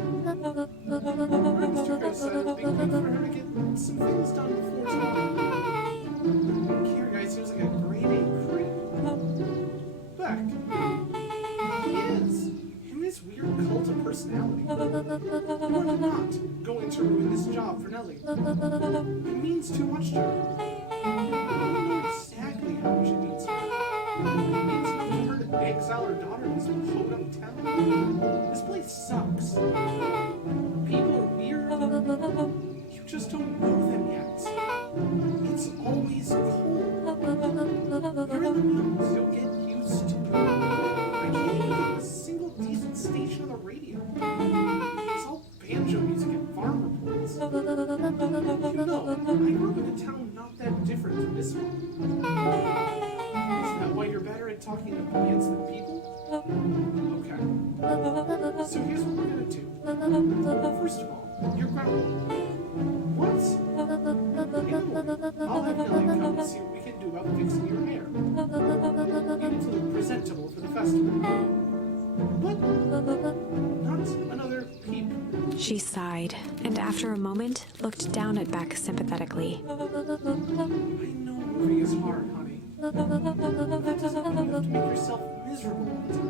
Mr. Chris said it would be good for her to get some things done before tomorrow. Here, guys, seems like a grade A creep. Beck. He is. In this weird cult of personality. You are not going to ruin this job for Nellie. It means too much to her. I don't know exactly how much it means to her. It means nothing to her to exile her daughter in this podunk town. This place sucks. People are weird. You just don't know them yet. It's always cold. You're in the mountains. You'll get used to it. I can't even get a single decent station on the radio. It's all banjo music and farm reports. You know, I grew up in a town not that different from this one. Is that why you're better at talking to plants than people? Okay. So here's what we're gonna do. First of all, you're grounded. What? I'll have Nellie come and see what we can do about fixing your hair. You need to look presentable for the festival. But not another peep. She sighed, and after a moment, looked down at Beck sympathetically. I know moving is hard, honey. That doesn't mean you have to make yourself miserable all the time.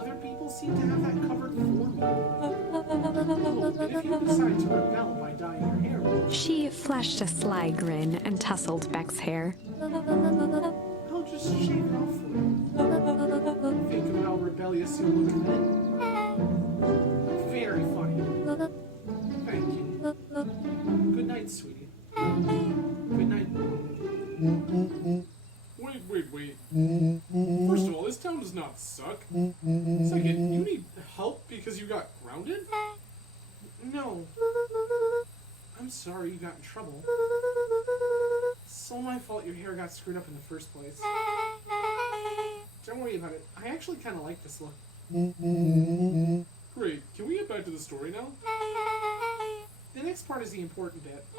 Other people seem to have that covered for me. Oh, and if you decide to rebel by dyeing your hair, She flashed a sly grin and tousled Beck's hair. I'll just shave it off for you. Think of how rebellious you'll look then. Very funny. Thank you. Good night, sweetie. Good night. Wait. First of all, this town does not suck. Second, you need help because you got grounded? No. I'm sorry you got in trouble. It's all my fault your hair got screwed up in the first place. Don't worry about it. I actually kind of like this look. Great. Can we get back to the story now? The next part is the important bit. I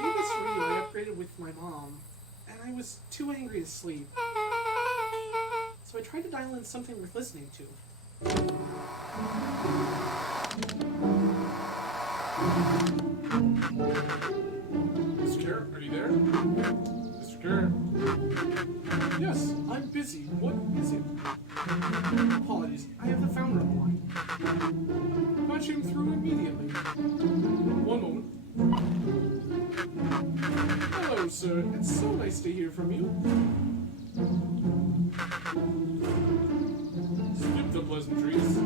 had this radio I upgraded with my mom, and I was too angry to sleep. So I tried to dial in something worth listening to. Mr. Kerr, are you there? Mr. Kerr? Yes, I'm busy. What is it? Apologies, I have the founder on the line. Patch him through immediately. One moment. Hello, sir. It's so nice to hear from you. Skip the pleasantries.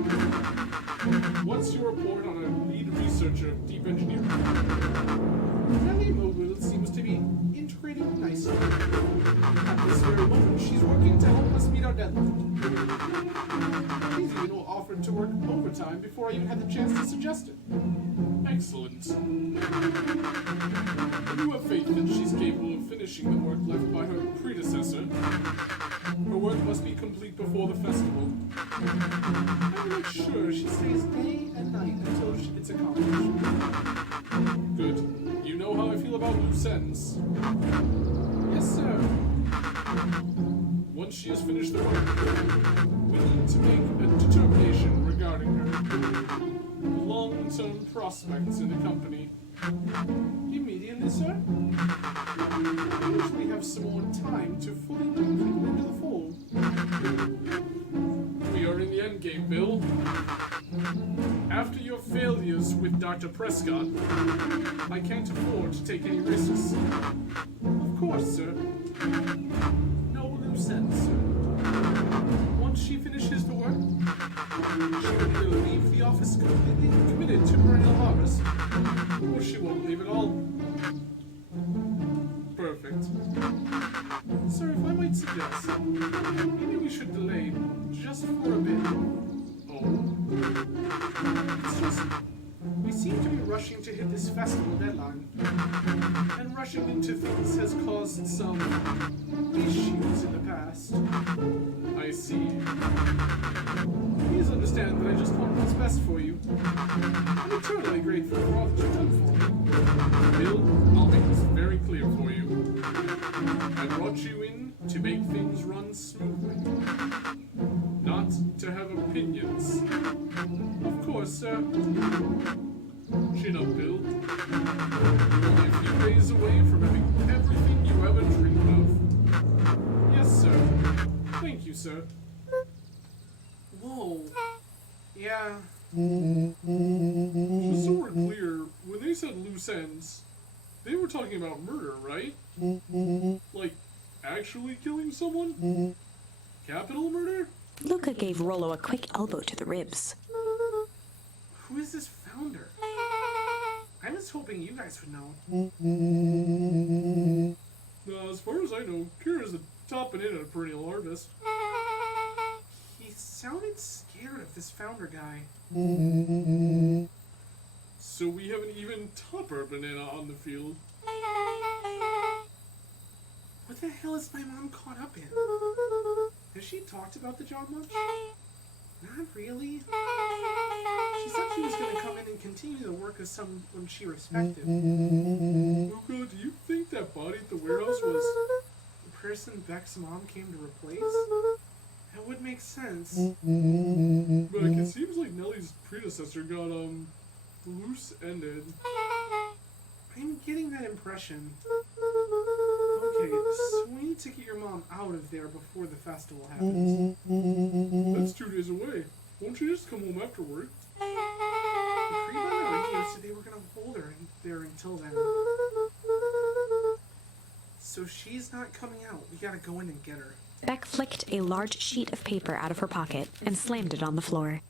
What's your report on a lead researcher of deep engineering? Nellie Mobile seems to be integrating nicely. At this very moment, she's working to help us meet our deadline. She's even offered to work overtime before I even had the chance to suggest it. Excellent. You have faith that she's capable of finishing the work left by her predecessor. Her work must be complete before the festival. I will make sure she stays day and night until it's accomplished. Good. You know how I feel about loose ends. Yes, sir. Once she has finished the work, we need to make a determination regarding her long long-term prospects in the company. Immediately, sir? I usually have some more time to fully bring people into the fold. We are in the endgame, Bill. After your failures with Dr. Prescott, I can't afford to take any risks. Of course, sir. No loose ends, sir. Once she finishes the work, she will either leave the office completely committed to perennial harvest, or she won't leave at all. Perfect. Sir, if I might suggest, maybe we should delay just for a bit. Oh? It's just, we seem to be rushing to hit this festival deadline, and rushing into things has caused some issues in the past. I see. Please understand that I just want what's best for you. I'm eternally grateful for all that you've done for me. Bill, I'll make this very clear for you. I brought you in to make things run smoothly, not to have opinions. Of course, sir. Chin up, Bill. You're only a few days away from having everything you ever dreamed of. Yes, sir. Thank you, sir. Whoa. Yeah. Just so we're clear, when they said loose ends, they were talking about murder, right? Like, actually killing someone? Capital murder? Luca gave Rollo a quick elbow to the ribs. Who is this founder? I was hoping you guys would know. As far as I know, Kira's the topping in at a perennial harvest. He sounded scared of this founder guy. So we have an even topper banana on the field. What the hell is my mom caught up in? Has she talked about the job much? Not really. She said she was going to come in and continue the work of someone she respected. Luca, do you think that body at the warehouse was... The person Beck's mom came to replace? That would make sense. But it seems like Nellie's predecessor got, loose-ended. I'm getting that impression. Okay, so we need to get your mom out of there before the festival happens. That's 2 days away. Won't you just come home afterward? The creep on the radio said they were going to hold her there until then. So she's not coming out. We gotta go in and get her. Beck flicked a large sheet of paper out of her pocket and slammed it on the floor.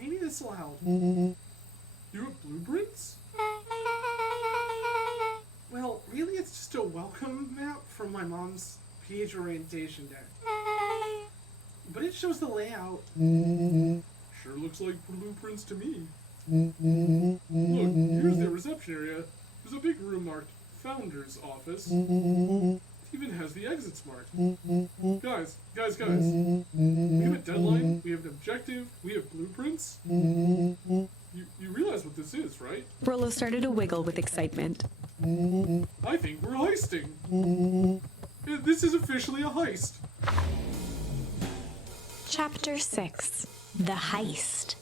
Maybe this will help. You have blueprints? Well, really it's just a welcome map from my mom's PH orientation day. But it shows the layout. Sure looks like blueprints to me. Look, here's the reception area. There's a big room marked Founder's Office. It even has the exits marked. Guys. We have a deadline, we have an objective, we have blueprints. You realize what this is, right? Rollo started to wiggle with excitement. I think we're heisting. This is officially a heist. Chapter 6. The Heist.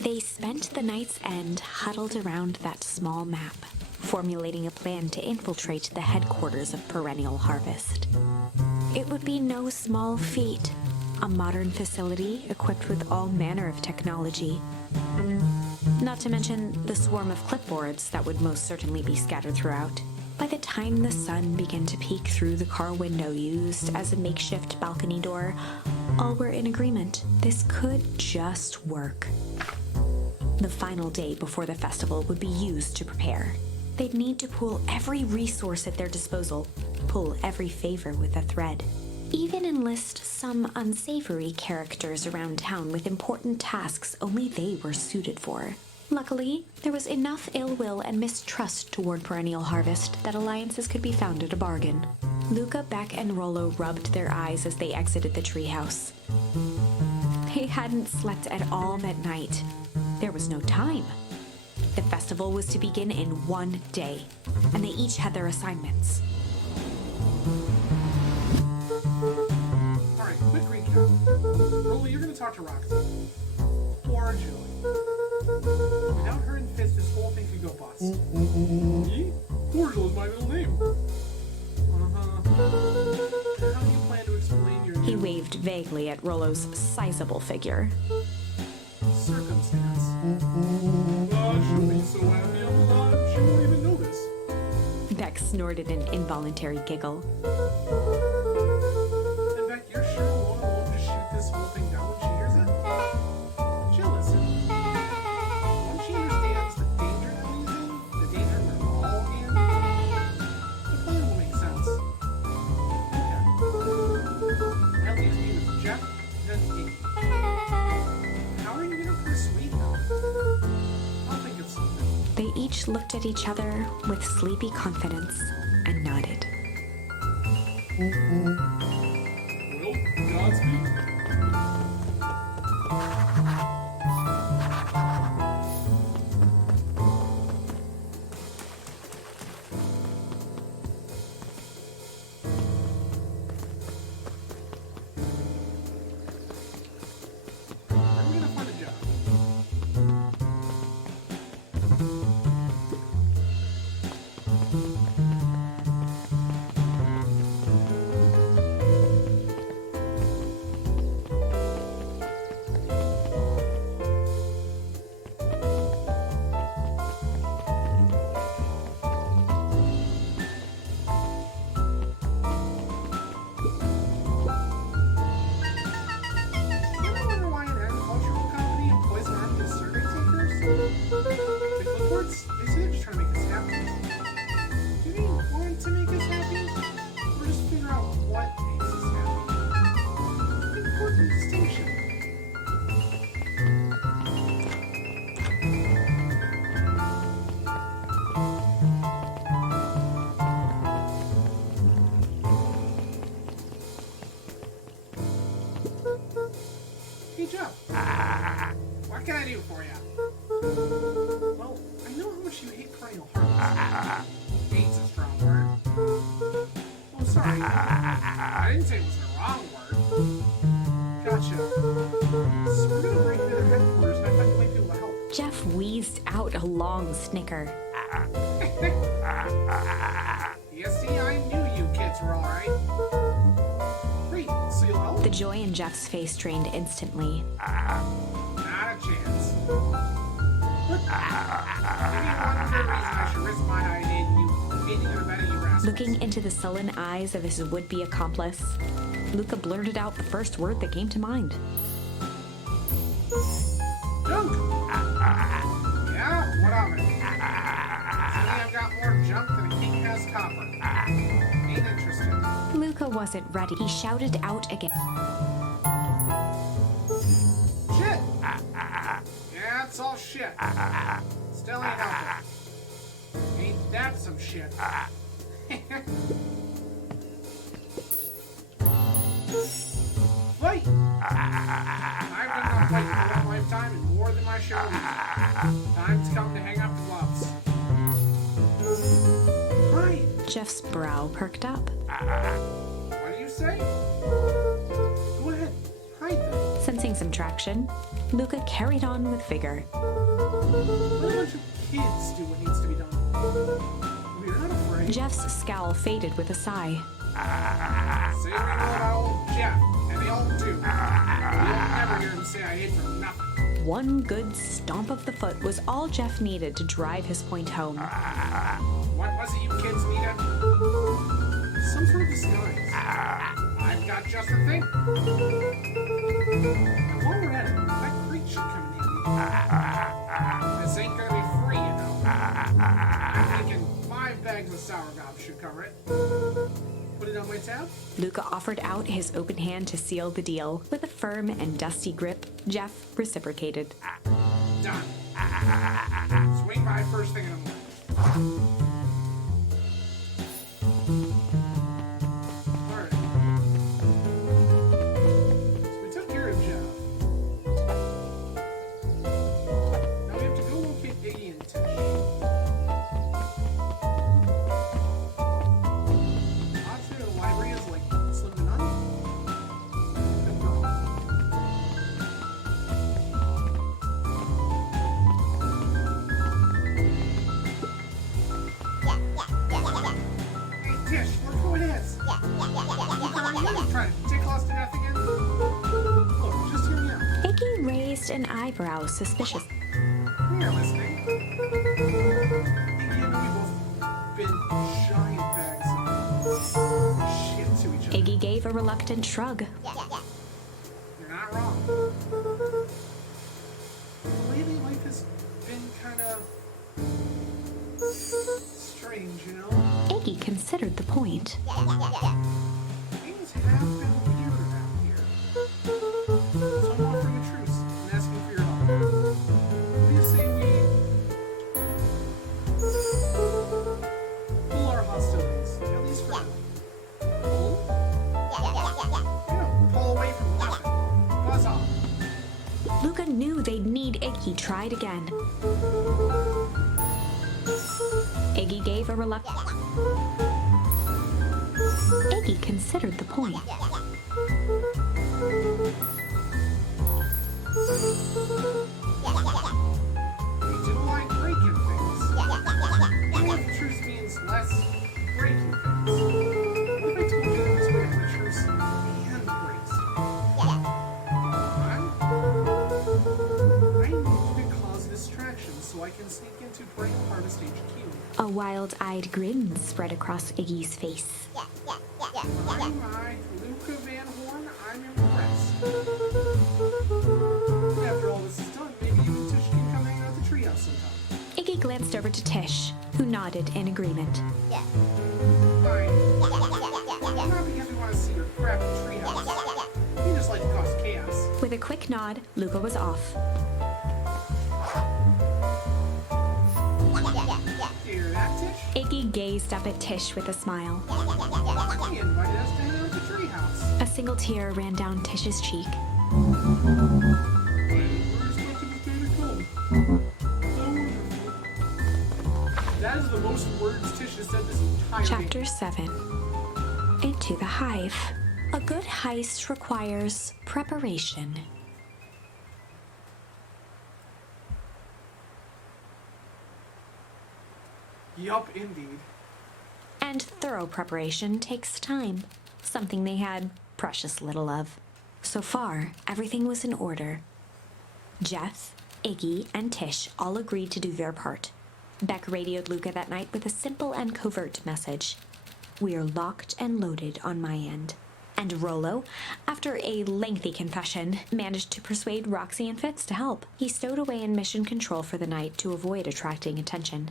They spent the night's end huddled around that small map, formulating a plan to infiltrate the headquarters of Perennial Harvest. It would be no small feat, a modern facility equipped with all manner of technology. Not to mention the swarm of clipboards that would most certainly be scattered throughout. By the time the sun began to peek through the car window used as a makeshift balcony door, all were in agreement. This could just work. The final day before the festival would be used to prepare. They'd need to pool every resource at their disposal, pull every favor with a thread. Even enlist some unsavory characters around town with important tasks only they were suited for. Luckily, there was enough ill will and mistrust toward Perennial Harvest that alliances could be found at a bargain. Luca, Beck, and Rollo rubbed their eyes as they exited the treehouse. They hadn't slept at all that night. There was no time. The festival was to begin in one day, and they each had their assignments. Alright, quick recap. Rolly, you're gonna talk to Roxy. Or are Jill. Without her in fist, this whole thing could go bust. Me? Cordial is my middle name. How do you plan to explain your He waved vaguely at Rollo's sizable figure. circumstance? She'll be so happy I'm alive, she won't even notice. Beck snorted an involuntary giggle. In fact, you're sure Lona won't just shoot this whole thing down when she hears it? Jill, listen. Once she understands the danger that he's in, the danger we're all in, the plan will make sense. Okay. That leaves me with Jeff, then Iggy. How are you gonna persuade them? I'll think of something. They each looked at each other with sleepy confidence and nodded. Well, Godspeed. I'm gonna find a job. You ever wonder why an agricultural company employs an army of survey takers? The clipboards, they say they're just trying to make us happy. Do they want to make us happy? Or just figure out what makes us happy? Important distinction. Hey, Jeff. What can I do for you? Well, I know how much you hate perennial harvest. Hate's a strong word. Oh, sorry. I didn't say it was the wrong word. Gotcha. So we're gonna break into their headquarters, and I thought you might be able to help. Jeff wheezed out a long snicker. You see, I knew you kids were alright. Great, so you'll help? The joy in Jeff's face drained instantly. Not a chance. What? Maybe one good reason I should risk my hide in you feeding and abetting you rascals. Looking into the sullen eyes of his would-be accomplice, Luca blurted out the first word that came to mind. Junk! Yeah, what of it? See, I've got more junk than a king has copper. Ain't interested. Luca wasn't ready. He shouted out again. Shit! Yeah, it's all shit. Still ain't helping. Ain't that some shit? Fight! I've done enough fighting in one lifetime and more than my share of losing. Time's come to hang up the gloves. Hi! Jeff's brow perked up. What do you say? Go ahead. Hide them. Sensing some traction, Luca carried on with vigor. Let a bunch of kids do what needs to be done. We're not afraid. Jeff's scowl faded with a sigh. Say what you know about old Jeff, and they all do. You'll never hear him say I hate for nothing. One good stomp of the foot was all Jeff needed to drive his point home. What was it you kids needed? Some sort of disguise. I've got just the thing. And while we're at it, that crate should come in handy. This ain't gonna be free, you know. I'm thinking 5 bags of sour gobs should cover it. Put it on my tab. Luca offered out his open hand to seal the deal. With a firm and dusty grip, Jeff reciprocated. Done. Swing by first thing in the morning. Alright. So we took care of Jeff. Now we have to go locate Iggy and Tish. Odds say the library is like slim to none. Good girl. raised an eyebrow suspicious. We're listening. Iggy and we both been giant bags of shit to each other. Iggy gave a reluctant shrug. You're not wrong. Lately, life has been kind of strange, you know? Iggy considered the point. Things have been weird around here. So I'm offering a truce and asking for your help. What do you say we pull our hostilities, at least for now? Pull? Yeah, pull away from nothing. Buzz off. Luca knew they'd need Iggy tried again. Iggy gave a reluctant. Iggy considered the point. We do like breaking things. Even if truce means less breaking things. What if I told you that this way to have a truce and breaks? I need to cause distraction so I can sneak into Perennial Harvest HQ. A wild-eyed grin spread across Iggy's face. My Luca Van Horn, I'm impressed. After all this is done, maybe you and Tish can come hang out at the treehouse sometime. Iggy glanced over to Tish, who nodded in agreement. Fine. Not because we want to see your crappy treehouse. We just like to cause chaos. With a quick nod, Luca was off. Hear that, Tish? Iggy gazed up at Tish with a smile. He invited us to hang out at the treehouse. A single tear ran down Tish's cheek. That is the most words Tish has said this entire Chapter 7. Into the Hive. A good heist requires preparation. Yup, indeed. And thorough preparation takes time, something they had precious little of. So far, everything was in order. Jeff, Iggy, and Tish all agreed to do their part. Beck radioed Luca that night with a simple and covert message. "We're locked and loaded on my end." And Rollo, after a lengthy confession, managed to persuade Roxy and Fitz to help. He stowed away in mission control for the night to avoid attracting attention.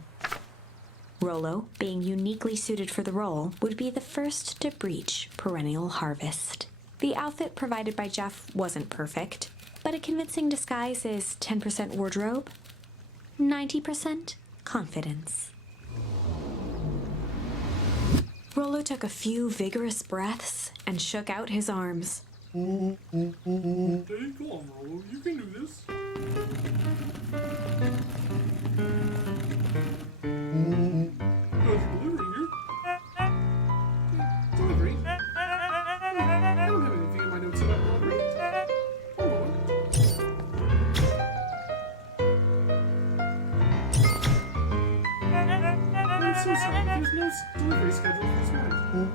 Rollo, being uniquely suited for the role, would be the first to breach Perennial Harvest. The outfit provided by Jeff wasn't perfect, but a convincing disguise is 10% wardrobe, 90% confidence. Rollo took a few vigorous breaths and shook out his arms. Hey, come on, Rollo. You can do this. Delivery? I don't have anything in my notes about delivery. Hold on. I'm so sorry. There's no delivery schedule for this morning.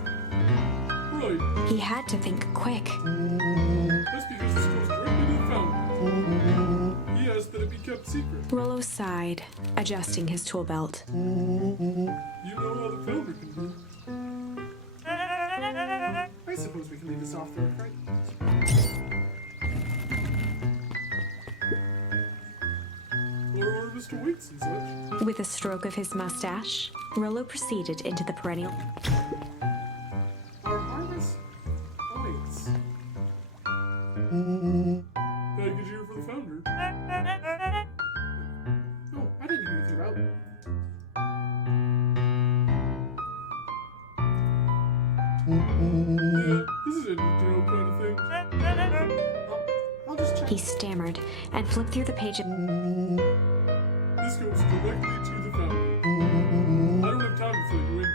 Right. He had to think quick. That's because this goes directly to the founder. He asked that it be kept secret. Rollo sighed, adjusting his tool belt. You know how the founder can be. I suppose we can leave this off the right? Or Mr. Waits and such. With a stroke of his mustache, Rollo proceeded into the perennial. Our harvest awaits. Package here for the founder. Oh, I didn't hear anything about it. Yeah, this is a neutral kind of thing. I'll just check. He stammered and flipped through the page of... This goes directly to the founder. I don't have time to fill you in.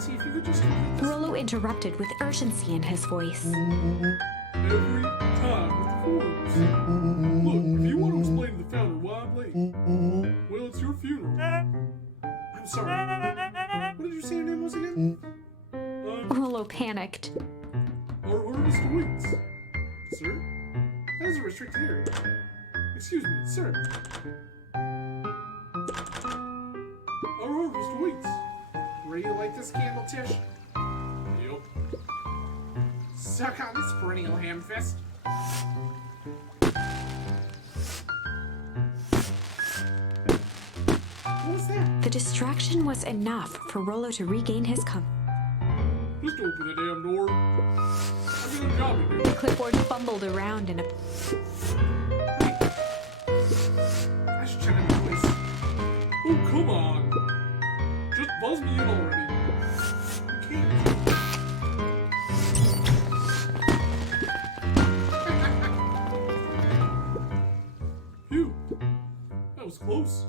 See if you could just complete this. Rollo interrupted with urgency in his voice. Every time with the forms. Look, if you want to explain to the founder why I'm late, well, it's your funeral. I'm sorry. What did you say your name was again? Rollo panicked. Our harvest awaits. Sir? That is a restricted dear. Excuse me, sir. Oh, Mr. Waits. Ready to light this candle, Tish? Yep. Suck on this perennial ham fist. What was that? The distraction was enough for Rollo to regain his Just open the damn door. I've got a job to do. The clipboard fumbled around in a... I should check on the place. Oh, come on. Just buzz me in already. Okay. Phew. That was close.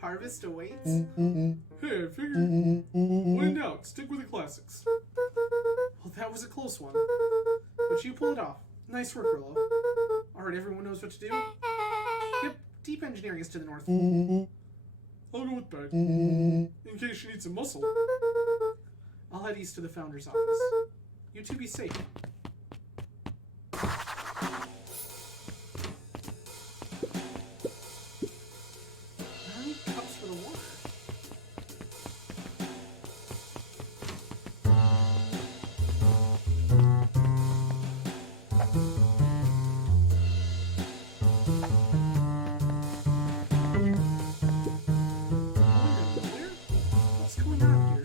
Harvest awaits? Hey, I figured. When in doubt, stick with the classics. Well, that was a close one. But you pulled it off. Nice work, Rollo. Alright, everyone knows what to do? Yep, deep engineering is to the north. I'll go with back. In case you need some muscle. I'll head east to the founder's office. You two be safe. How many cups for the water? What's going on here?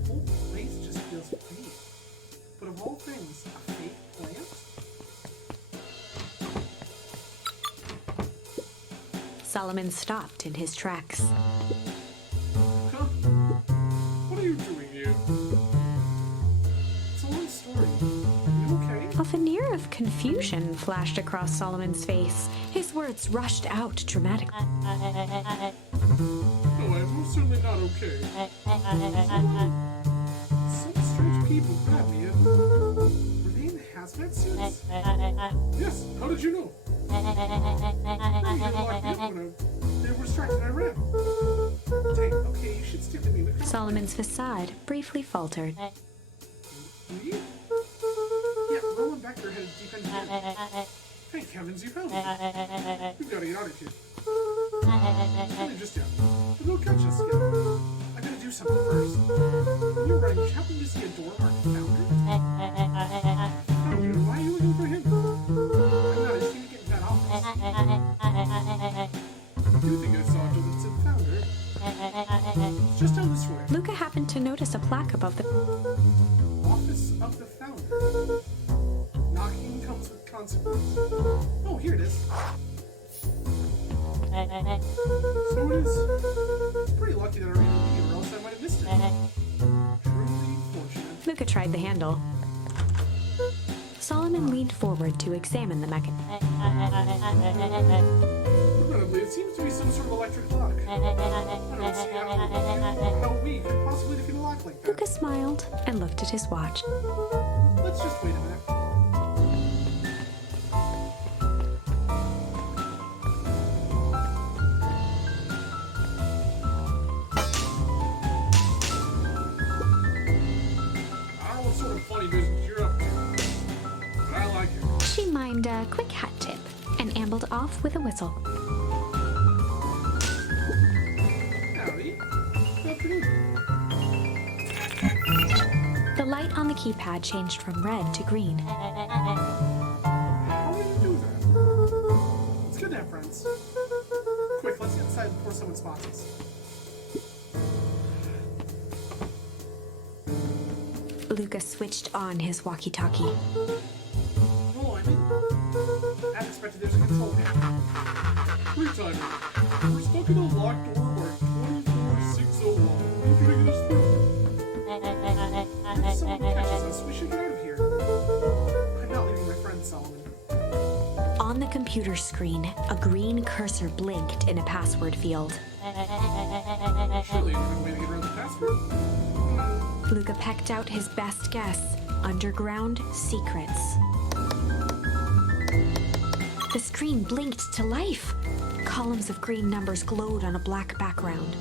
The whole place just feels fake. But of all things, a fake plant? Solomon stopped in his tracks. Huh? What are you doing here? It's a long story. You okay? A veneer of confusion flashed across Solomon's face. His words rushed out dramatically. No, I'm most certainly not okay. Some strange people grabbed me and... Were they in hazmat suits? Yes, how did you know? They locked me up when they were distracted and I ran. Dang, okay, you should stick to me. We've got... Solomon's facade briefly faltered. Me? Yeah, Roland Becker had a deep engineering. Thank heavens you found me. We've got to get out of here. Only just yet. But they'll catch us yet. I gotta do something first. You're right, you happen to see a door marked founder? Oh, dude, why are you looking for him? I'm not as keen to get in that office. I do think I saw a door that said founder. It's just down this way. Luca happened to notice a plaque above the... Office of the founder. Knocking comes with consequence. Oh, here it is. So it is. It's pretty lucky that I ran into you, or else I might have missed it. Truly fortunate. Luca tried the handle. Solomon leaned forward to examine the mechanism. Regrettably, it seems to be some sort of electric lock. I don't see how we could possibly defeat a lock like that. Luca smiled and looked at his watch. Let's just wait a minute. I don't know what sort of funny business you're up to, but I like it. She mimed a quick hat tip and ambled off with a whistle. Howdy. Good afternoon. The light on the keypad changed from red to green. How did you do that? It's good to have friends. Quick, let's get inside before someone spots us. Luca switched on his walkie-talkie. Oh, I'm in. As expected, there's a control panel. Great timing. We're stuck in a locked door marked 24601. If you're gonna get us through. If someone catches us, we should get out of here. I'm not leaving my friend, Solomon. On the computer screen, a green cursor blinked in a password field. Surely a good way to get around the password. Luca pecked out his best guess: underground secrets. The screen blinked to life. Columns of green numbers glowed on a black background.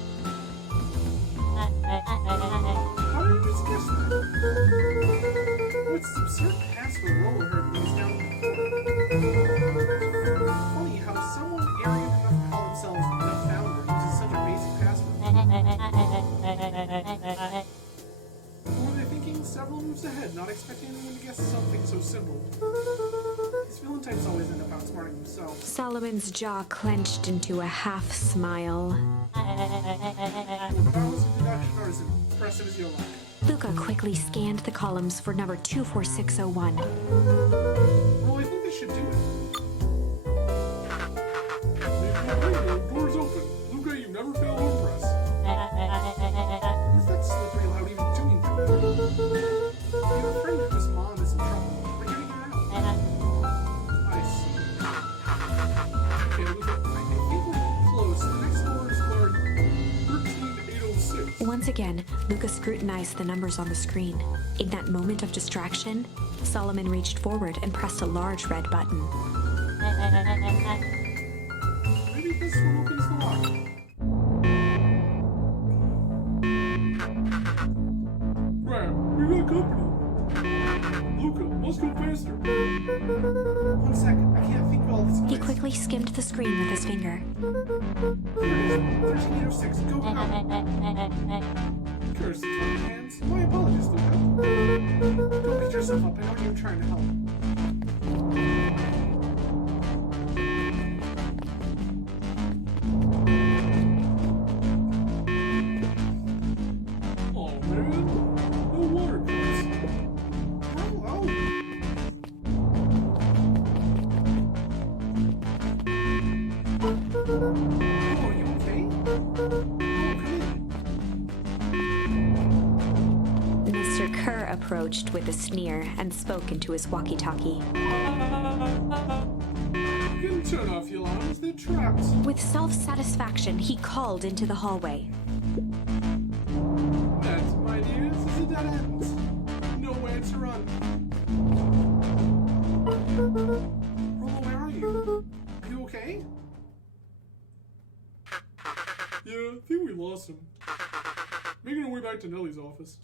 How did you just guess that? What's the absurd password Rollo heard when he was down in the floor? Funny how someone arrogant enough to call themselves the founder uses such a basic password. Or were they thinking several moves ahead, not expecting anyone to guess something so simple? These villain types always end up outsmarting themselves. Solomon's jaw clenched into a half smile. Powers of deduction are as impressive as your luck. Luca quickly scanned the columns for number 24601. Well, I think they should do it. The door's open. Luca, you never fail to impress. Is that slippery without even doing that? You're afraid whose mom is in trouble. We're getting her out. I see. Okay, Luca, I think we're close. The next door is guard 13806. Once again, Luca scrutinized the numbers on the screen. In that moment of distraction, Solomon reached forward and pressed a large red button. Maybe this one opens the lock. Ram, we got company. Luca, let's go faster. 1 second, I can't think of all this. He quickly skimmed the screen with his finger. Here it is, 1306, go, go. Curse the hands. My apologies, Luca. Don't beat yourself up, I know you're trying to help. Oh man, no water cups. Oh. Oh, are you okay? Oh, come in. Mr. Kerr approached with a sneer and spoke into his walkie-talkie. You can turn off your alarms, they're trapped. With self-satisfaction, he called into the hallway. That, my dears, is a dead end. Nowhere to run. Rollo, where are you? Are you okay? Yeah, I think we lost him. Making our way back to Nellie's office.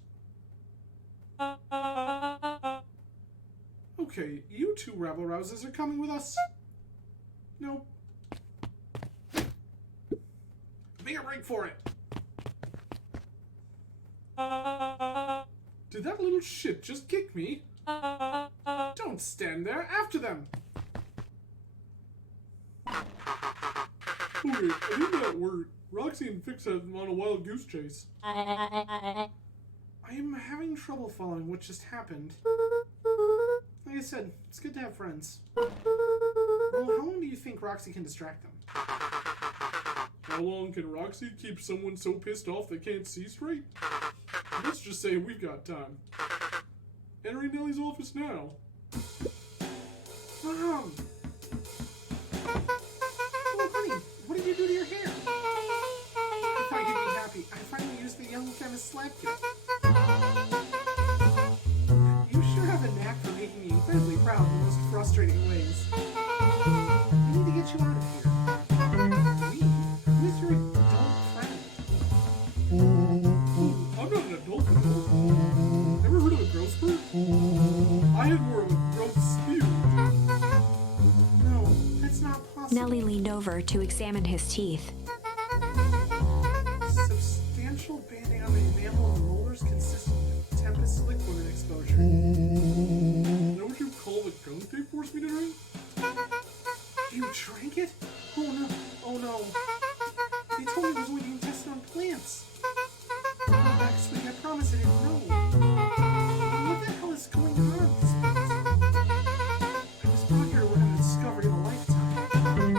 Okay, you two rabble-rousers are coming with us. Nope. Make a break for it. Did that little shit just kick me? Don't stand there. After them. Okay, I think that worked. Roxy and Fix had them on a wild goose chase. I am having trouble following what just happened. Like I said, it's good to have friends. Well, how long do you think Roxy can distract them? How long can Roxy keep someone so pissed off they can't see straight? Let's just say we've got time. Entering Nellie's office now. Mom! Oh, honey, what did you do to your hair? I thought you'd be happy. I finally used the young chemist slap kit. You sure have a knack for making me incredibly proud in the most frustrating ways. I need to get you out of here. Me? Who is your adult friend? I'm not an adult. Ever heard of a growth spurt? I had more of a growth spew. No, that's not possible. Nellie leaned over to examine his teeth. Substantial banding on the enamel of rollers consistent with Tempest liquid exposure. Is that what you call the gunk they forced me to drink? You drank it? Oh no, oh no. They told me it was only being tested on plants. Actually, I promise I didn't know. What the hell is going on at this place? I was brought here to work on a discovery of a lifetime. A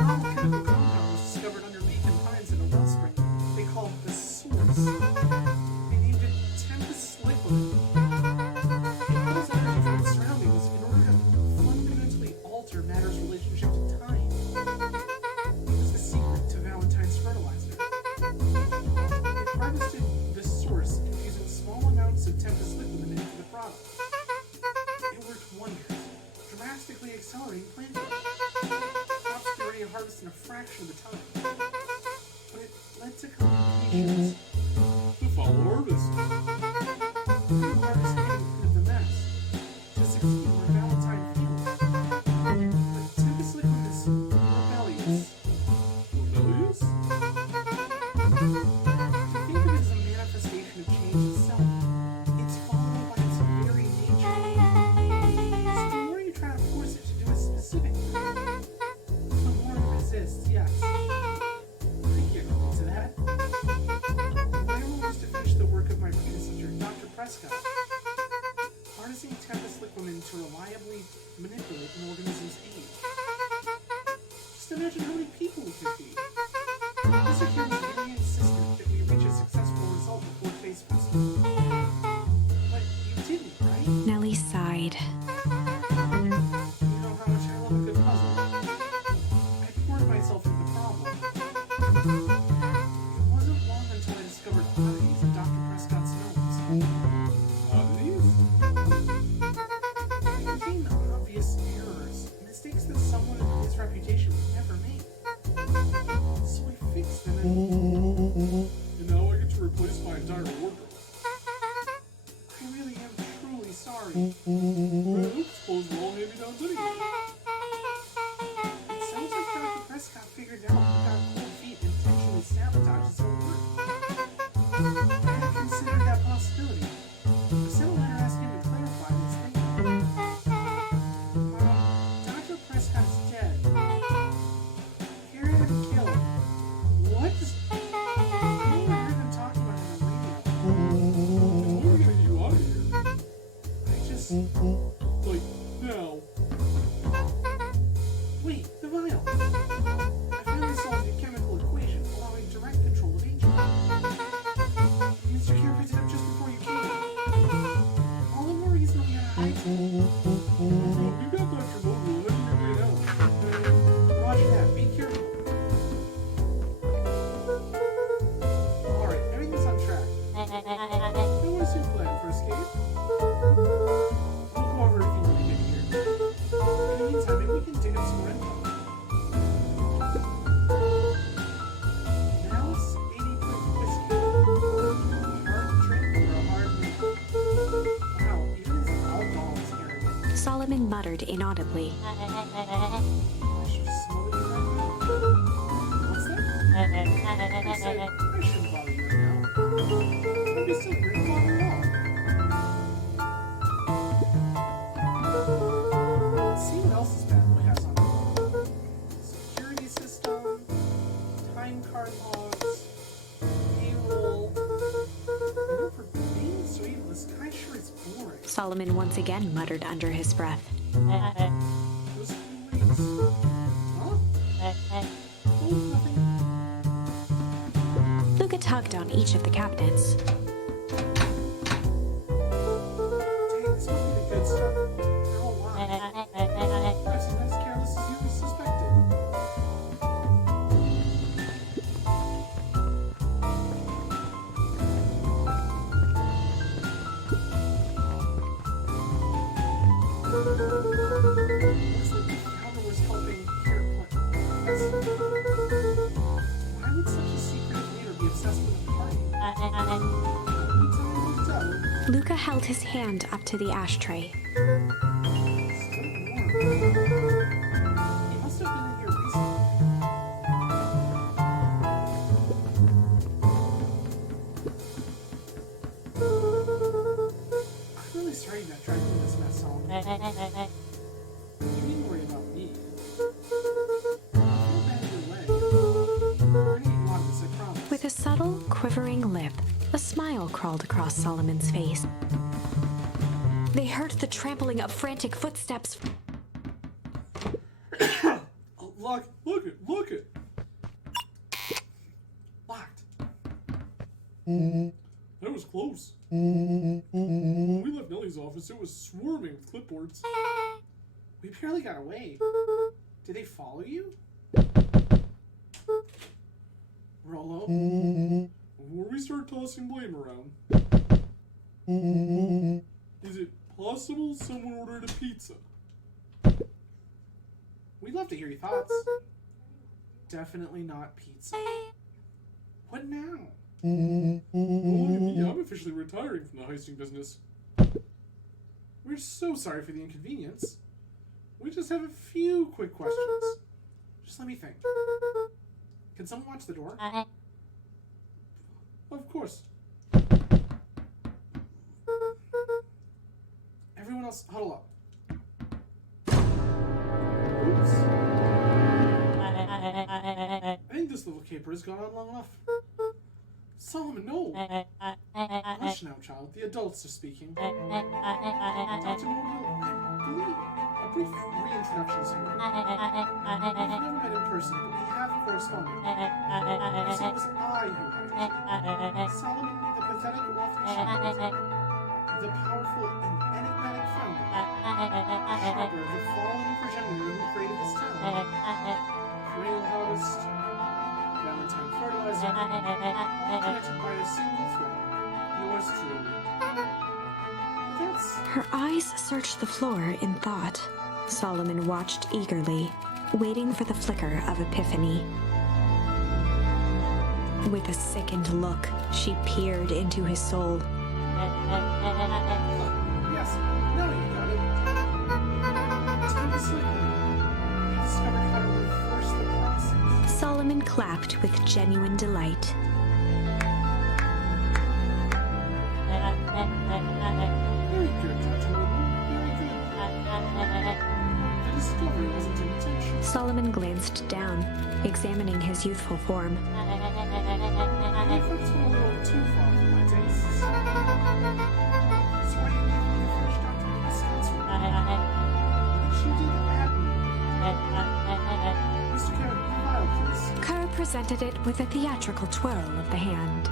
novel chemical compound was discovered under Macon Pines in a wellspring they called the Source. They named it Tempest Liquid. of Tempest liquid into the product. It worked wonders, drastically accelerating plant growth. Crops could already harvest in a fraction of the time. But it led to complications. The fall harvest. New harvest getting rid of the mess. To succeed where Valentine failed. But Tempest liquid is rebellious. Rebellious? Think of it as a manifestation of change itself. It's followed by its very nature. So the more you try to force it to do a specific thing, the more it resists, yes. I can't relate to that. My role was to finish the work of my predecessor, Dr. Prescott. Harnessing Tempest liquamen to reliably manipulate an organism's age. Just imagine how many people we could feed. Professor Kim was very insistent that we reach a successful result before Face Festival. But you didn't, right? Nellie sighed. You know how much I love a good puzzle. I poured myself into the problem. It wasn't long until I discovered oddities in Dr. Prescott's notes. Oddities? They contained obvious errors, mistakes that someone of his reputation would never make. So I fixed them And now I get to replace my entire wardrobe. I really am truly sorry. I suppose we're all hand-me-downs anyway. It sounds like Dr. Prescott figured out who got cold feet and intentionally sabotaged his own work. I hadn't considered that possibility. I sent a letter asking him to clarify his thinking. Dr. Prescott is dead. Carried and killed. What? I only heard them talking about it on the radio. When are we gonna get you out of here? I just... Like, now. Wait, the vial. I finally solved the chemical equation, allowing direct control of aging. Mr. Kier picked it up just before you came. All the more reason we gotta hide. You got Dr. Vogel heading your way out. Roger that. Be careful. Alright, everything's on track. Now what's your plan for escape? We'll go over if you want to get here. In the meantime, maybe we can dig up some more info. Now it's 80 proof whiskey. A hard drink or a hard meal? Wow, even his alcohol is arrogant. Solomon muttered inaudibly. I should smother you right now. What's that? I said, I shouldn't bother you right now. Maybe still great bother at all. Let's see what else this bad boy has on it. Security system, time card logs, payroll. You know, for being so aimless, I sure it's boring. Solomon once again muttered under his breath. Those few weeks. Huh? Oh, nothing. Luca tugged on each of the cabinets. Dang, this must be the good stuff. They're all lying. Perhaps he's not as careless as you suspected. Looks like the founder was helping Kier plan. Why would such a secretive leader be obsessed with a party? Luca held his hand up to the ashtray. Still warm. He must have been in here recently. I'm really sorry you got dragged into this mess, Solomon. You needn't worry about me. I'll bend your leg. We're gonna get you out of this, I promise. With a subtle, quivering lip, a smile crawled across Solomon's face. They heard the trampling of frantic footsteps. Oh, look it. Locked. That was close. When we left Nellie's office, it was swarming with clipboards. We barely got away. Did they follow you? Rollo? Before we start tossing blame around, Is it possible someone ordered a pizza? We'd love to hear your thoughts. Definitely not pizza. What now? Oh, look at me. I'm officially retiring from the heisting business. We're so sorry for the inconvenience. We just have a few quick questions. Just let me think. Can someone watch the door? Of course. Everyone else, huddle up. Oops. I think this little caper has gone on long enough. Solomon, no! Hush now, child. The adults are speaking. Dr. Mobile, I believe a brief reintroduction is here. We've never met in person, but we have corresponded. You see, it was I who hired you. Solomon, the pathetic lofty child. The powerful and enigmatic founder. Harbor, the fallen progenitor who created this town. Perennial harvest. Valentine fertilizer, all connected by a single thread. Yours truly. That's... Her eyes searched the floor in thought. Solomon watched eagerly, waiting for the flicker of epiphany. With a sickened look, she peered into his soul. Yes, now you've got it. Time to sleep. You discovered how to reverse the process. Solomon clapped with genuine delight. Very good, Dr. Mobile. Very good. The discovery wasn't intentional. Solomon glanced down, examining his youthful form. The effects were a little too far for my tastes. That's why you gave me the first doctor in Wisconsin. But you did admirably. Mr. Carrot, the vial, please. Kerr presented it with a theatrical twirl of the hand.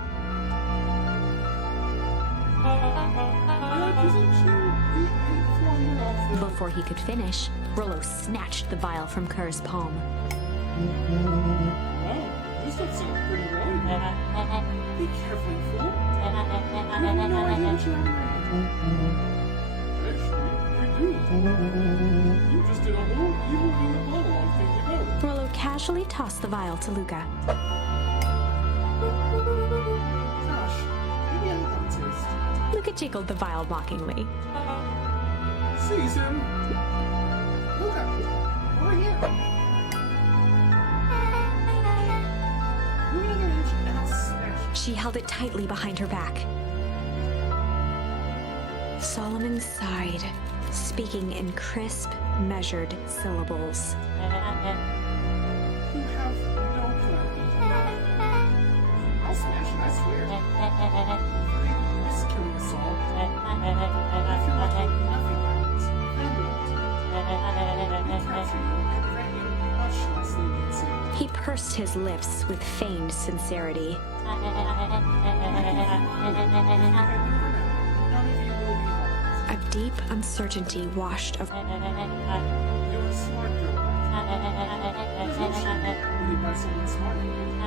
I present you the eighth wonder of the... Before he could finish, Rollo snatched the vial from Kerr's palm. Wow, this stuff sounds pretty valuable. Be careful, you fool. You have no idea what you have in your hand. Actually, we do. You just did a whole evil villain monologue thinking about it. Rollo casually tossed the vial to Luca. Gosh, maybe I'll have a taste. Luca jiggled the vial mockingly. Seize him. Luca, over here. Move another inch and I'll smash it. She held it tightly behind her back. Solomon sighed, speaking in crisp, measured syllables. You have no plan. I'll smash it, I swear. Fine, risk killing us all. If you're lucky, nothing happens. Then what? We capture you and grant you much less leniency. He pursed his lips with feigned sincerity. And over now, none of you will be harmed. A deep uncertainty washed over. You're a smart girl. There's no shame when you buy someone smart.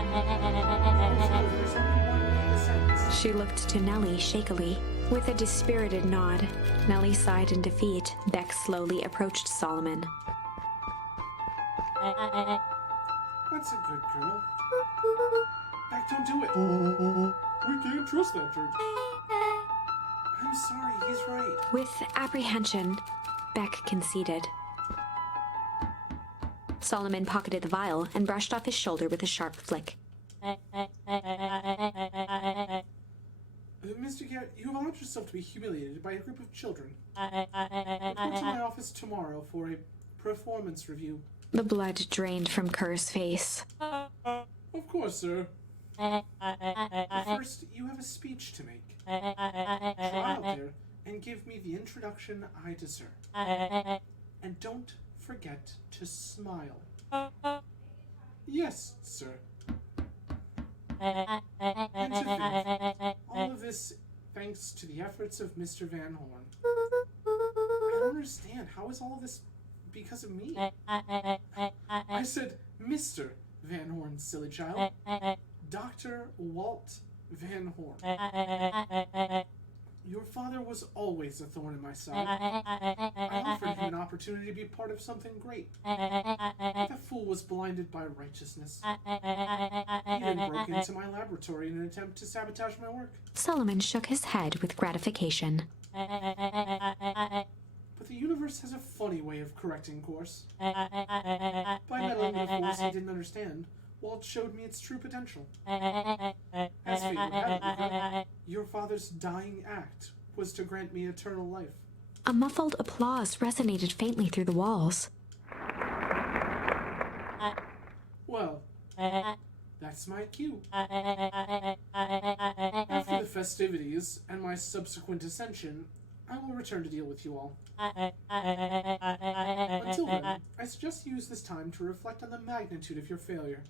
Also, there's only one way to sentence. She looked to Nellie shakily. With a dispirited nod, Nellie sighed in defeat. Beck slowly approached Solomon. That's a good girl. Beck, don't do it. We can't trust that jerk. I'm sorry, he's right. With apprehension, Beck conceded. Solomon pocketed the vial and brushed off his shoulder with a sharp flick. Mr. Garrett, you have allowed yourself to be humiliated by a group of children. Report to my office tomorrow for a performance review. The blood drained from Kerr's face. Of course, sir. But first, you have a speech to make. Try out there and give me the introduction I deserve. And don't forget to smile. Yes, sir. And to think, all of this thanks to the efforts of Mr. Van Horn. I don't understand. How is all of this because of me? I said Mr. Van Horn, silly child. Dr. Walt Van Horn. Your father was always a thorn in my side. I offered him an opportunity to be part of something great. But the fool was blinded by righteousness. He even broke into my laboratory in an attempt to sabotage my work. Solomon shook his head with gratification. But the universe has a funny way of correcting course. By meddling with a force I didn't understand, Walt showed me its true potential. As fate would have it, Luca, your father's dying act was to grant me eternal life. A muffled applause resonated faintly through the walls. Well, that's my cue. After the festivities and my subsequent ascension, I will return to deal with you all. Until then, I suggest you use this time to reflect on the magnitude of your failure.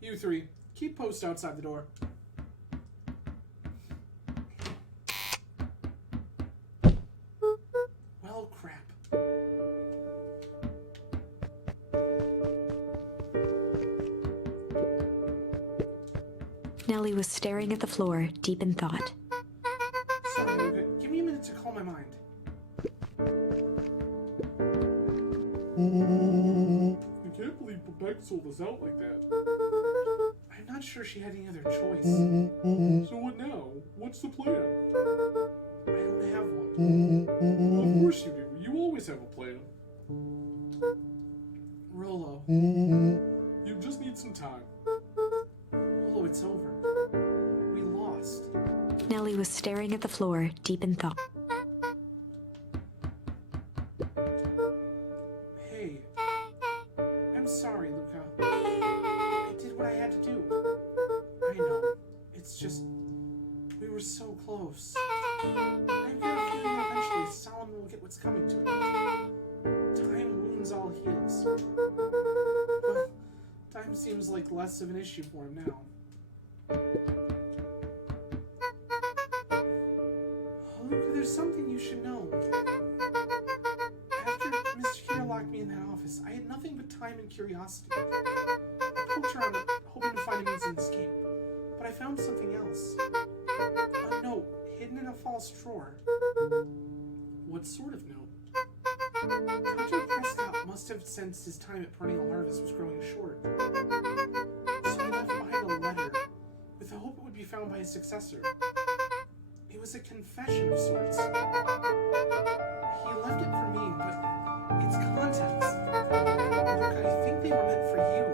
You three, keep post outside the door. Well, crap. Nellie was staring at the floor, deep in thought. Sorry, Luca. Give me a minute to calm my mind. I can't believe Rebecca sold us out like that. I'm not sure she had any other choice. So what now? What's the plan? I don't have one. Well, of course you do. You always have a plan. Rollo. You just need some time. Rollo, it's over. We lost. Nellie was staring at the floor, deep in thought. Hey. I'm sorry, Luca. I did what I had to do. I know. It's just... we were so close. I've got a feeling that eventually Solomon will get what's coming to him. Time wounds all heals. Well, time seems like less of an issue for him now. Luca, there's something you should know. After Mr. Hero locked me in that office, I had nothing but time and curiosity. I poked around hoping to find a means of escape, but I found something else. A note hidden in a false drawer. What sort of note? Dr. Prescott must have sensed his time at Perennial Harvest was growing short. So he left behind a letter with the hope it would be found by his successor. It was a confession of sorts. He left it for me, but its contents... Look, I think they were meant for you.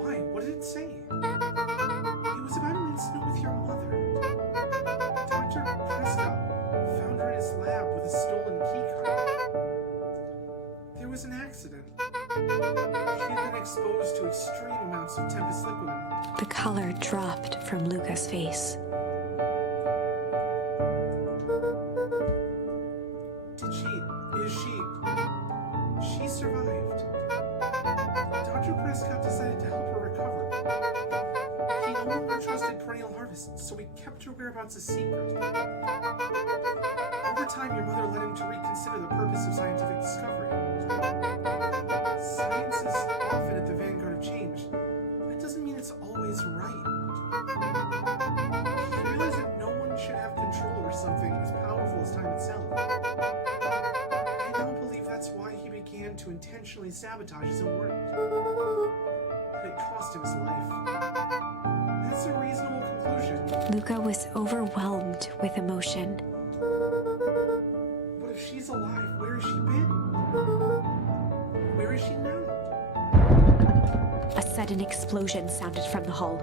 Why? What did it say? It was about an incident with your mother. Dr. Prescott found her in his lab with a stolen keycard. There was an accident. She had been exposed to extreme amounts of Tempest liquid. The color dropped from Luca's face. She survived. Dr. Prescott decided to help her recover. He no longer trusted Perennial Harvest, so he kept her whereabouts a secret. Over time, your mother led him to reconsider the purpose of scientific discovery. Science is often at the vanguard of change. That doesn't mean it's always right. He realized that no one should have control over something as powerful as time itself. That's why he began to intentionally sabotage his own work. And it cost him his life. That's a reasonable conclusion. Luca was overwhelmed with emotion. But if she's alive, where has she been? Where is she now? A sudden explosion sounded from the hull.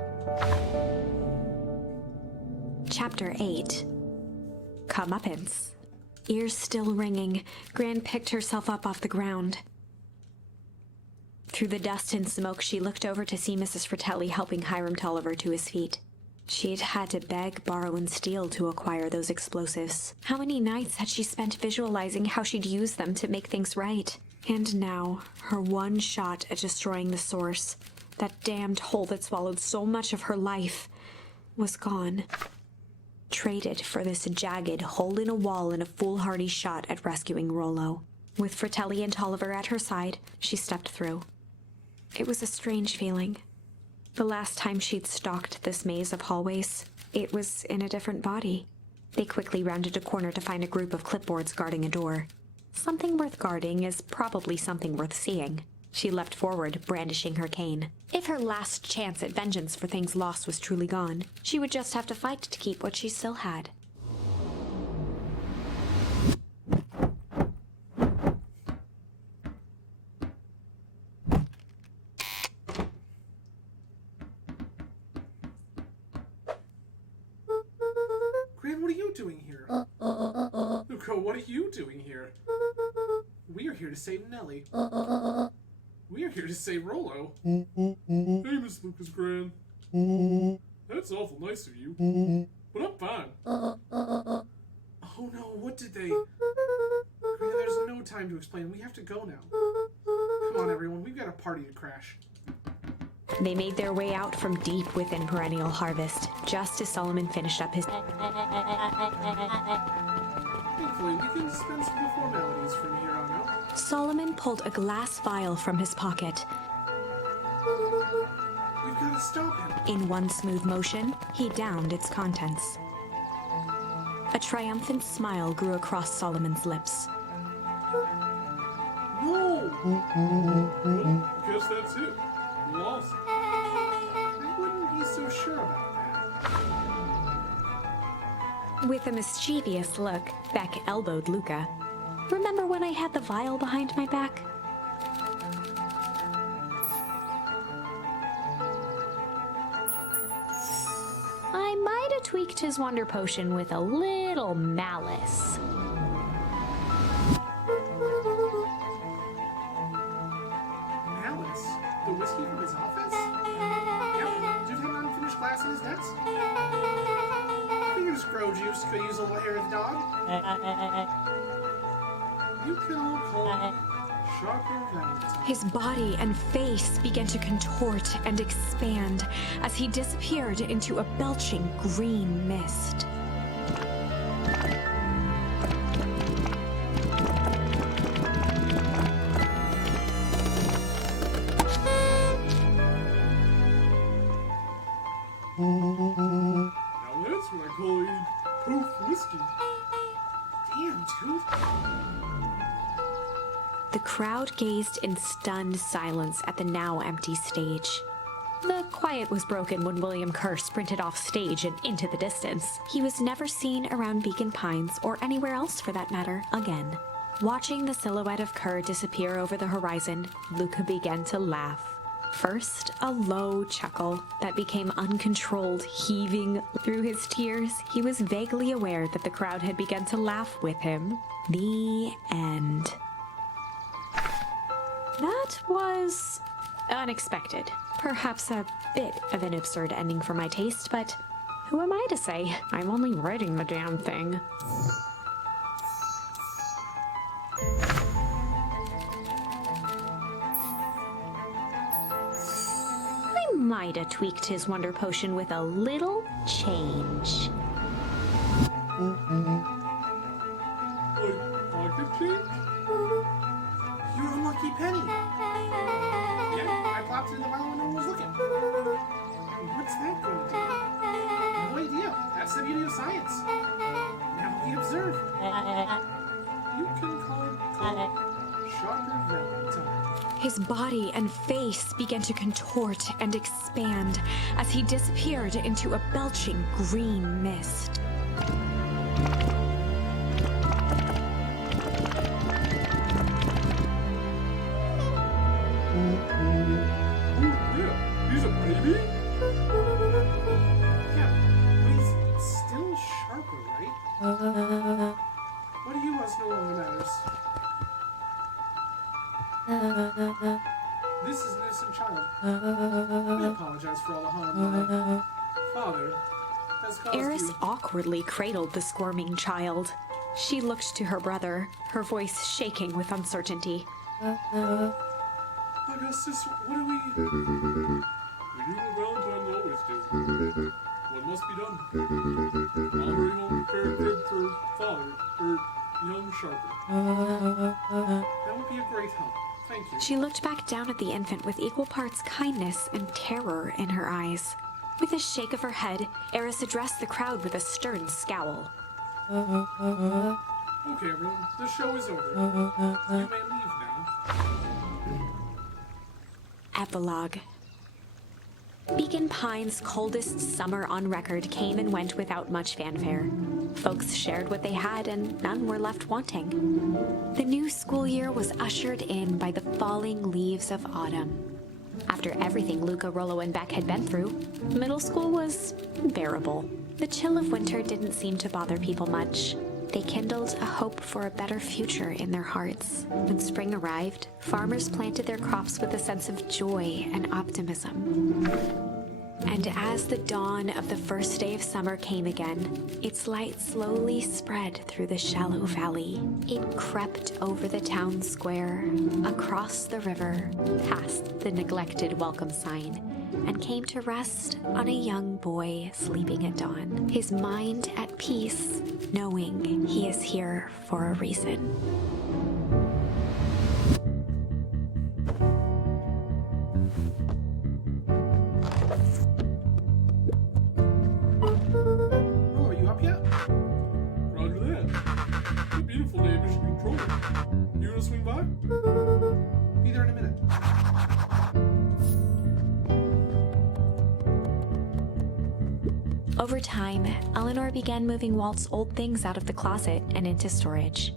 Chapter 8. Comeuppance. Ears still ringing, Gran picked herself up off the ground. Through the dust and smoke, she looked over to see Mrs. Fratelli helping Hiram Tolliver to his feet. She'd had to beg, borrow, and steal to acquire those explosives. How many nights had she spent visualizing how she'd use them to make things right? And now, her one shot at destroying the source, that damned hole that swallowed so much of her life, was gone. Traded for this jagged hole in a wall and a foolhardy shot at rescuing Rollo. With Fratelli and Tolliver at her side, she stepped through. It was a strange feeling. The last time she'd stalked this maze of hallways, it was in a different body. They quickly rounded a corner to find a group of clipboards guarding a door. Something worth guarding is probably something worth seeing. She leapt forward, brandishing her cane. If her last chance at vengeance for things lost was truly gone, she would just have to fight to keep what she still had. Gran, what are you doing here? Luca, what are you doing here? We are here to save Nellie. We are here to save Rollo. Hey, Miss Lucas Gran. That's awful nice of you. But I'm fine. Oh no, what did they... Gran, there's no time to explain. We have to go now. Come on, everyone. We've got a party to crash. They made their way out from deep within Perennial Harvest, just as Solomon finished up his... Thankfully, we can dispense with the formalities from here on out. Solomon pulled a glass vial from his pocket. We've got to stop him. In one smooth motion, he downed its contents. A triumphant smile grew across Solomon's lips. No! Well, guess that's it. We lost. I wouldn't be so sure about that. With a mischievous look, Beck elbowed Luca. Remember when I had the vial behind my back? I might have tweaked his wonder potion with a little malice. Malice? The whiskey from his office? Yep. Dude had an unfinished glass in his desk. Figures Grow Juice could use a little hair of the dog. You can all call me Sharper Valentine. His body and face began to contort and expand as he disappeared into a belching green mist. Now that's what I call a poof whiskey. Damn, Tooth. The crowd gazed in stunned silence at the now empty stage. The quiet was broken when William Kerr sprinted off stage and into the distance. He was never seen around Beacon Pines, or anywhere else for that matter, again. Watching the silhouette of Kerr disappear over the horizon, Luca began to laugh. First, a low chuckle that became uncontrolled, heaving. Through his tears, he was vaguely aware that the crowd had begun to laugh with him. The end. That was unexpected. Perhaps a bit of an absurd ending for my taste, but who am I to say? I'm only writing the damn thing. I might have tweaked his wonder potion with a little change. Like pocket change? You're a lucky penny. Yeah, I popped it in the vial when no one was looking. What's that going to do? No idea. That's the beauty of science. Now we observe. You can call it Sharper Valentine. His body and face began to contort and expand as he disappeared into a belching green mist. Yeah, he's a baby? Yeah, but he's still Sharper, right? What do you us no longer matters? This is an innocent child. We apologize for all the harm my father has caused Eris you. awkwardly cradled the squirming child. She looked to her brother, her voice shaking with uncertainty. Augustus, what do we... We do what Valentine always do. What must be done? I'll bring home prepared crib for father, or young Sharper. That would be a great help. Thank you. She looked back down at the infant with equal parts kindness and terror in her eyes. With a shake of her head, Eris addressed the crowd with a stern scowl. Okay, everyone, the show is over. You may leave now. Epilogue. Beacon Pines' coldest summer on record came and went without much fanfare. Folks shared what they had, and none were left wanting. The new school year was ushered in by the falling leaves of autumn. After everything Luca, Rollo, and Beck had been through, middle school was bearable. The chill of winter didn't seem to bother people much. They kindled a hope for a better future in their hearts. When spring arrived, farmers planted their crops with a sense of joy and optimism. And as the dawn of the first day of summer came again, its light slowly spread through the shallow valley. It crept over the town square, across the river, past the neglected welcome sign, and came to rest on a young boy sleeping at dawn, his mind at peace, knowing he is here for a reason. Oh, are you up yet? Roger that. The beautiful day of Mission Control. You wanna swing by? Be there in a minute. Over time, Eleanor began moving Walt's old things out of the closet and into storage.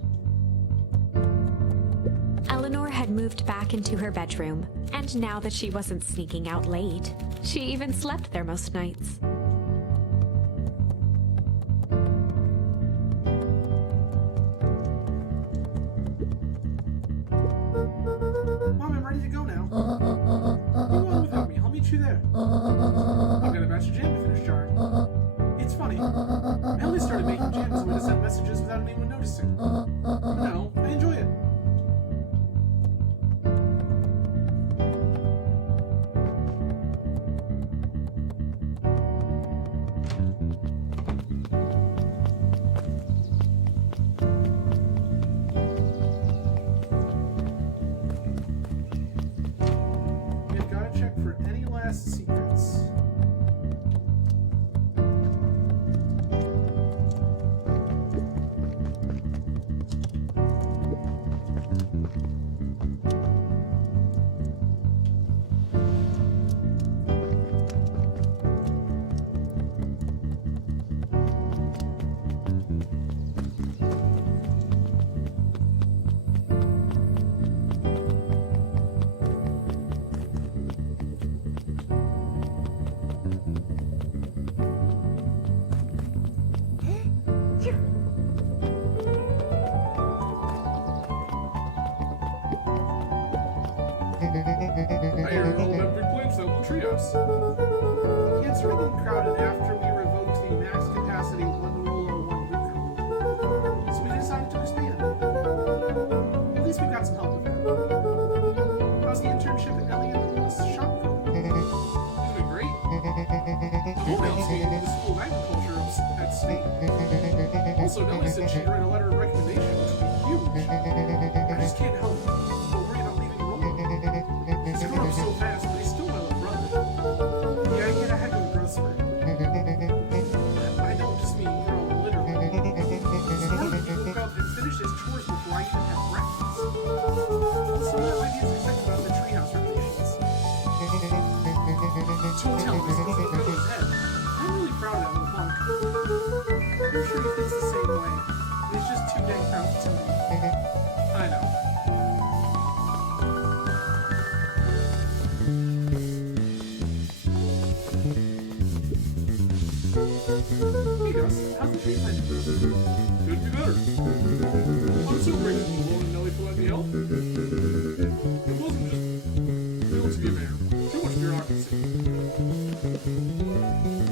Eleanor had moved back into her bedroom, and now that she wasn't sneaking out late, she even slept there most nights. Mom, I'm ready to go now. You go on without me. I'll meet you there. I've got a batch of jam to finish jarring. It's funny. I only started making jam as a way to send messages without anyone noticing. No, I enjoy it. We've got to check for any last secrets. I hear all about big plans that little treehouse. Yeah, it's really crowded after we revoked the max capacity one Rollo, one Luca. So we decided to expand. At least we got some help with that. How's the internship at Ellie and the shop going? It's been great. Homeown's getting into the School of Agriculture at State. Also, Nellie said she'd write a letter of recommendation, which would be huge. I just can't help but worry about leaving Rollo. He's grown up so fast, but he's still my little brother. Yeah, I get a heck of a growth spurt. I don't just mean grow, literally. This morning he woke up and finished his chores before I even had breakfast. Also, what ideas are thinking about the treehouse renovations? Don't tell him this goes over his head. I'm really proud of that little punk. I'm sure he thinks the same way. But he's just too dang proud to tell me. I know. Hey Gus, how's the tree planting? Could be better. I'm so grateful to Lone and Nellie for letting me help. It wasn't just built to be a mayor. Too much bureaucracy.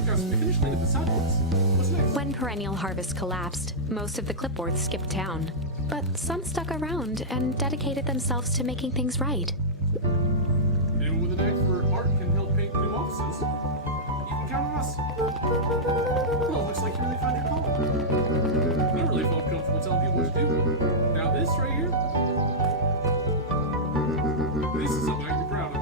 Gus, we finished cleaning the sidewalks. What's next? When Perennial Harvest collapsed, most of the clipboards skipped town. But some stuck around and dedicated themselves to making things right. Anyone with an knack for art can help paint new offices. You can count on us. Well, looks like you really found your calling. I really felt comfortable telling people what to do. Now this right here, this is something I can be proud of.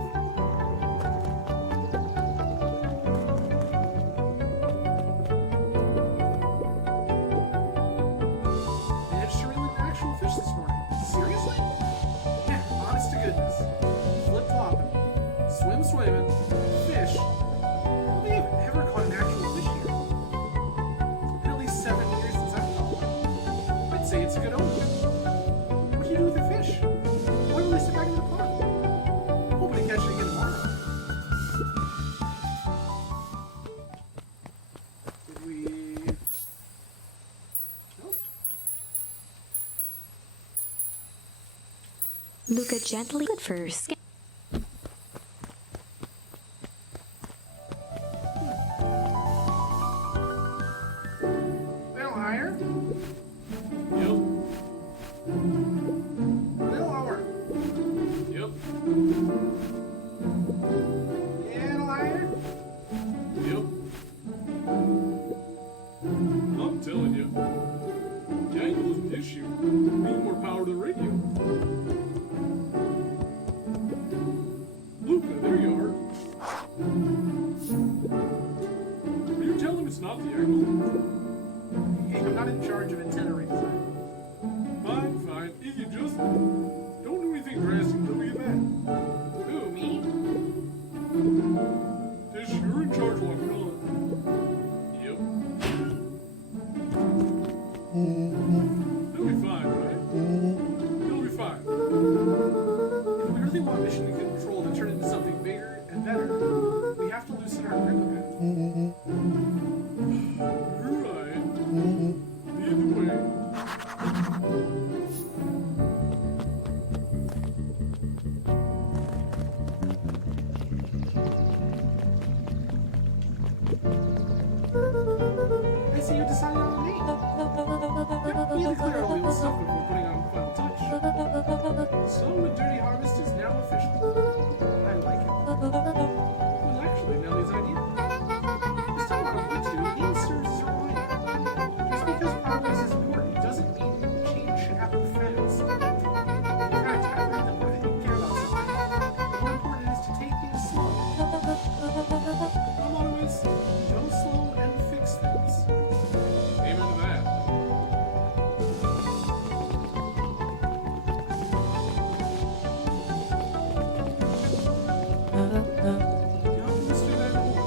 say it's a good omen. What do you do with the fish? Why release it back into the pond? Hoping to catch it again tomorrow. Did we... Nope. Luca gently good for her skin. Little higher. Yep. Little lower. Yep. Little higher. Yep. I'm telling you. The angle is the issue. We need more power to the radio. Luca, there you are. Are you telling him it's not the angle? Hey, I'm not in charge of antenna redesign. Fine, fine. If you just don't do anything drastic until we get back. Who, me? Dish, you're in charge while I'm gone. Yep. It'll be fine, right? It'll be fine. If we really want mission control to turn into something bigger and better, we have to loosen our grip a bit. You're right. Lead the way. I see you decided on a name. Really clear all the old stuff before putting on the final touch. Snow and Dirty Harvest is now official. I like it. Well, actually, Nellie's idea. Just tell her what to do. Name serves as a reminder. Just because progress is important doesn't mean change should happen fast. In fact, I read that more than you care about something, the more important it is to take things slow. My motto is, go slow and fix things. Amen to that. Young Mr. Van Horn.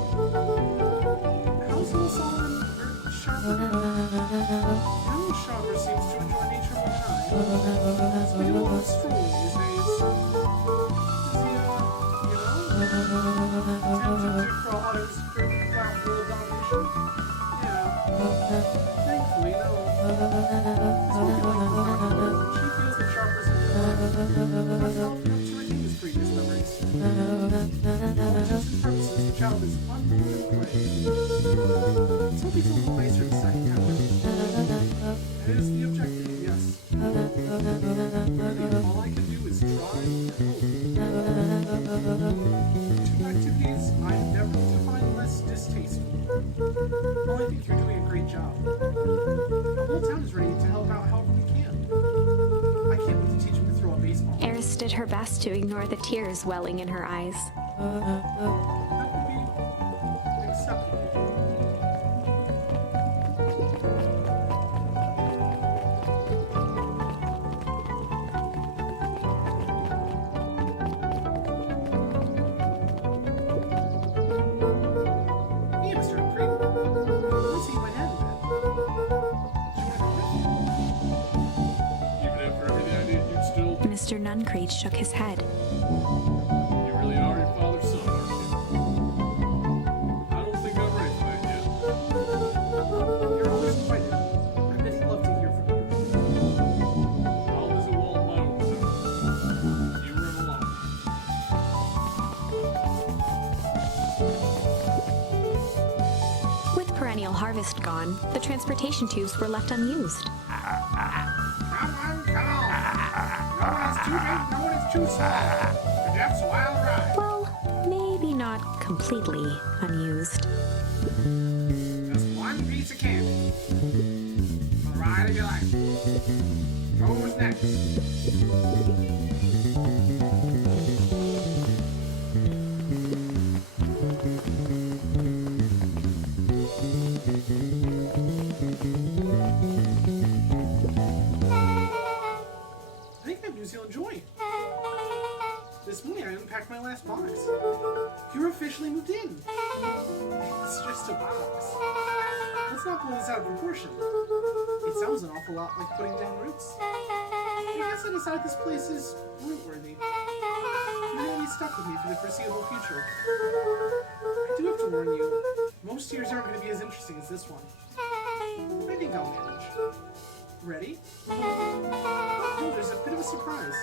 How's little Solomon Sharper now? Young Sharper seems to enjoy nature more than I. He's been doing a lot of strolling these days. Does he, attempting to crawl out of his grip without world domination? Yeah. Thankfully, no. His wife like the fact that she feels that Sharper's in the myself enough to retain his previous memories. For all intents and purposes, the child is unborn clay. It's what feels a little nicer inside, however. It is the objective, yes. Really, all I can do is try and hope. Two activities I never to find less distasteful. Well, I think you're doing a great job. The whole town is ready to help out however we can. I can't wait to teach him to throw a baseball. Eris did her best to ignore the tears welling in her eyes. That would be acceptable. Hey, Mr. Humphrey. Let's see my head a bit. Did you want Even after everything I did, you'd still. Mr. Nuncreed shook his head. You really are your father's son, aren't you? I don't think I'm ready for that yet. You're always invited. I bet he'd love to hear from you. I'll visit Walt my own time. You run along. With perennial harvest gone, the transportation tubes were left unused. Come on, come on. No one is too big, no one is too small. The depth's a wild ride. Well, maybe not completely unused. Just one piece of candy. For the ride of your life. Who's next? I think that news you'll enjoy. This morning I unpacked my last box. You're officially moved in. It's just a box. Let's not blow this out of proportion. It's It sounds an awful lot like putting down roots. I guess I decide this place is root-worthy. You're gonna be stuck with me for the foreseeable future. I do have to warn you, most years aren't gonna be as interesting as this one. I think I'll manage. Ready? Oh, there's a bit of a surprise.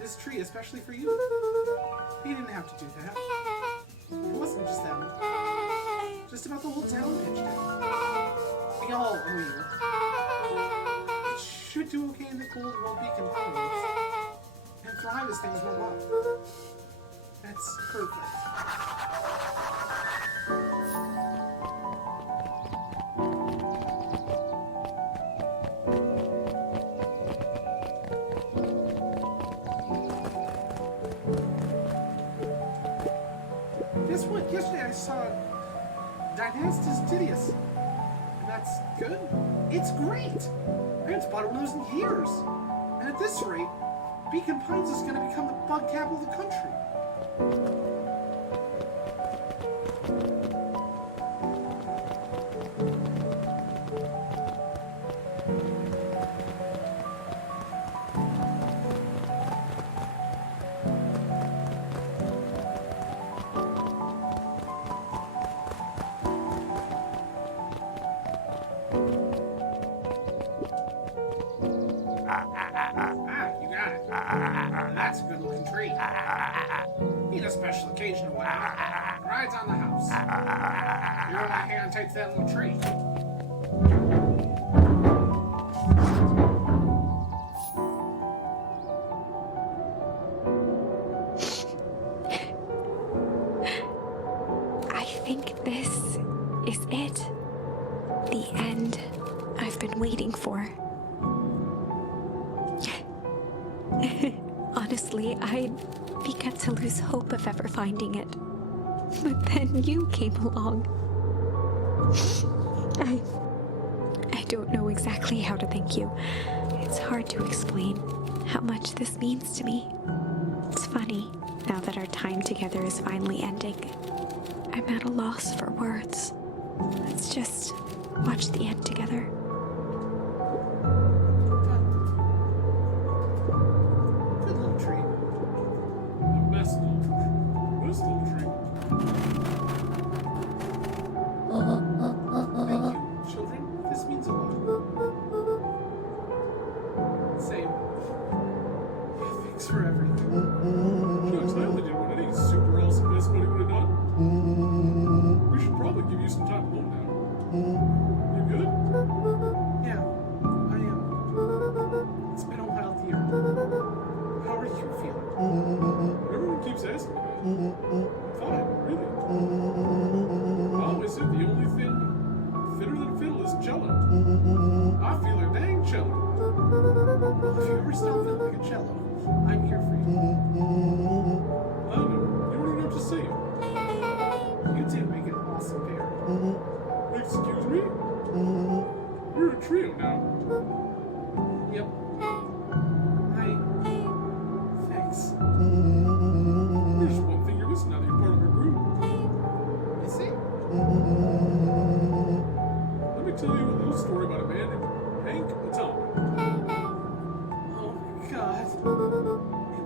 This tree especially for you. He didn't have to do that. It wasn't just them. Just about the whole town pitched in. We all owe you. It should do okay in the cold world beacon pines. And thrive as things warm up. That's perfect. Guess what? Yesterday I saw Dynastis Didius. And that's good? It's great! I haven't spotted one of those in years. And at this rate, Beacon Pines is going to become the bug capital of the country. You got it. That's a good looking tree. Need a special occasion or whatever. Rides on the house. Your only hand takes that little tree. I think this is it. The end I've been waiting for. Honestly, I'd begun to lose hope of ever finding it. But then you came along. I don't know exactly how to thank you. It's hard to explain how much this means to me. It's funny, now that our time together is finally ending, I'm at a loss for words. Let's just watch the end together. Good little tree. The best little tree. This little tree. Thank you, children. This means a lot. Same. Thanks for everything. Shucks, I only did what any super awesome best buddy would have done. We should probably give you some time alone now. You good? Yeah, I am. It's been a wild year. How are you feeling? Everyone keeps asking me that. Fine, really. I always said the only thing fitter than a fiddle is cello. I feel like dang cello. Well, if you ever start feeling like a cello, I'm here for you. I know. You don't even have to say it. You did make an awesome pair. Excuse me? We're a trio now. Yep. Thanks. There's one thing you're missing now that you're part of our group. Is it? Let me tell you a little story about a man named Hank Atomic. Oh, God. It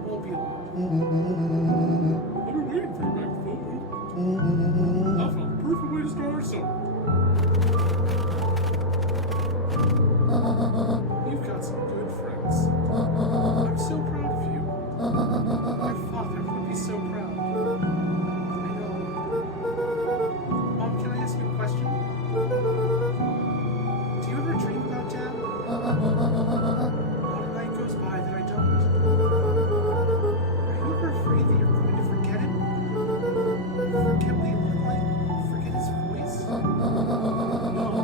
won't be long. I've been waiting for you back at phone booth. I found the perfect way to start our summer. You've got some good friends. I'm so proud of you. Your father would be so proud. I know. Mom, can I ask you a question? Do you ever dream about Dad? Not a night goes by that I don't. Are you ever afraid that you're going to forget him? Forget what he looked like? Forget his voice? No,